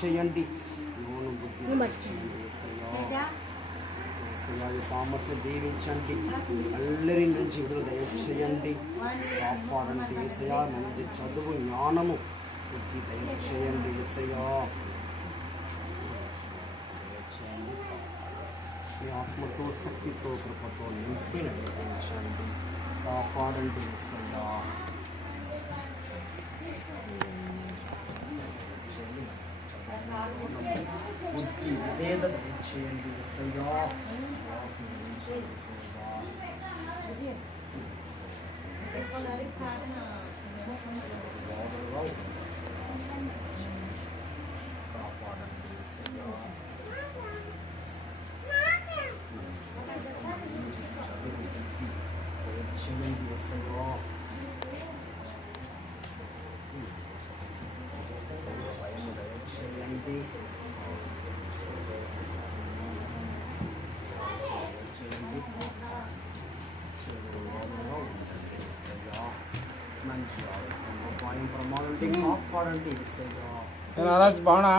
చేయండి. తామస్ని దీవించండి. అల్లరి నుంచి విడుదల దయచేయండి. కాపాడండి ఏసయ్యా. మంచి చదువు, జ్ఞానము బుద్ధి దయచేయండి ఏసయ్యా. మీ ఆత్మతో, శక్తితో, కృపతో నింపి నడిపించండి. కాపాడండి ఏసయ్యా. బుద్ధి విధేయత దయచేయండి ఏసయ్యా. కాపాడండి ఏసయ్యా. దయచేయండి ఏసయ్యా. భయము దయచేయండి. మంచి ఆరోగ్యంలో భయం ప్రమాదం కాపాడండి ఏసయ్యా. రాజ్ బాగున్నా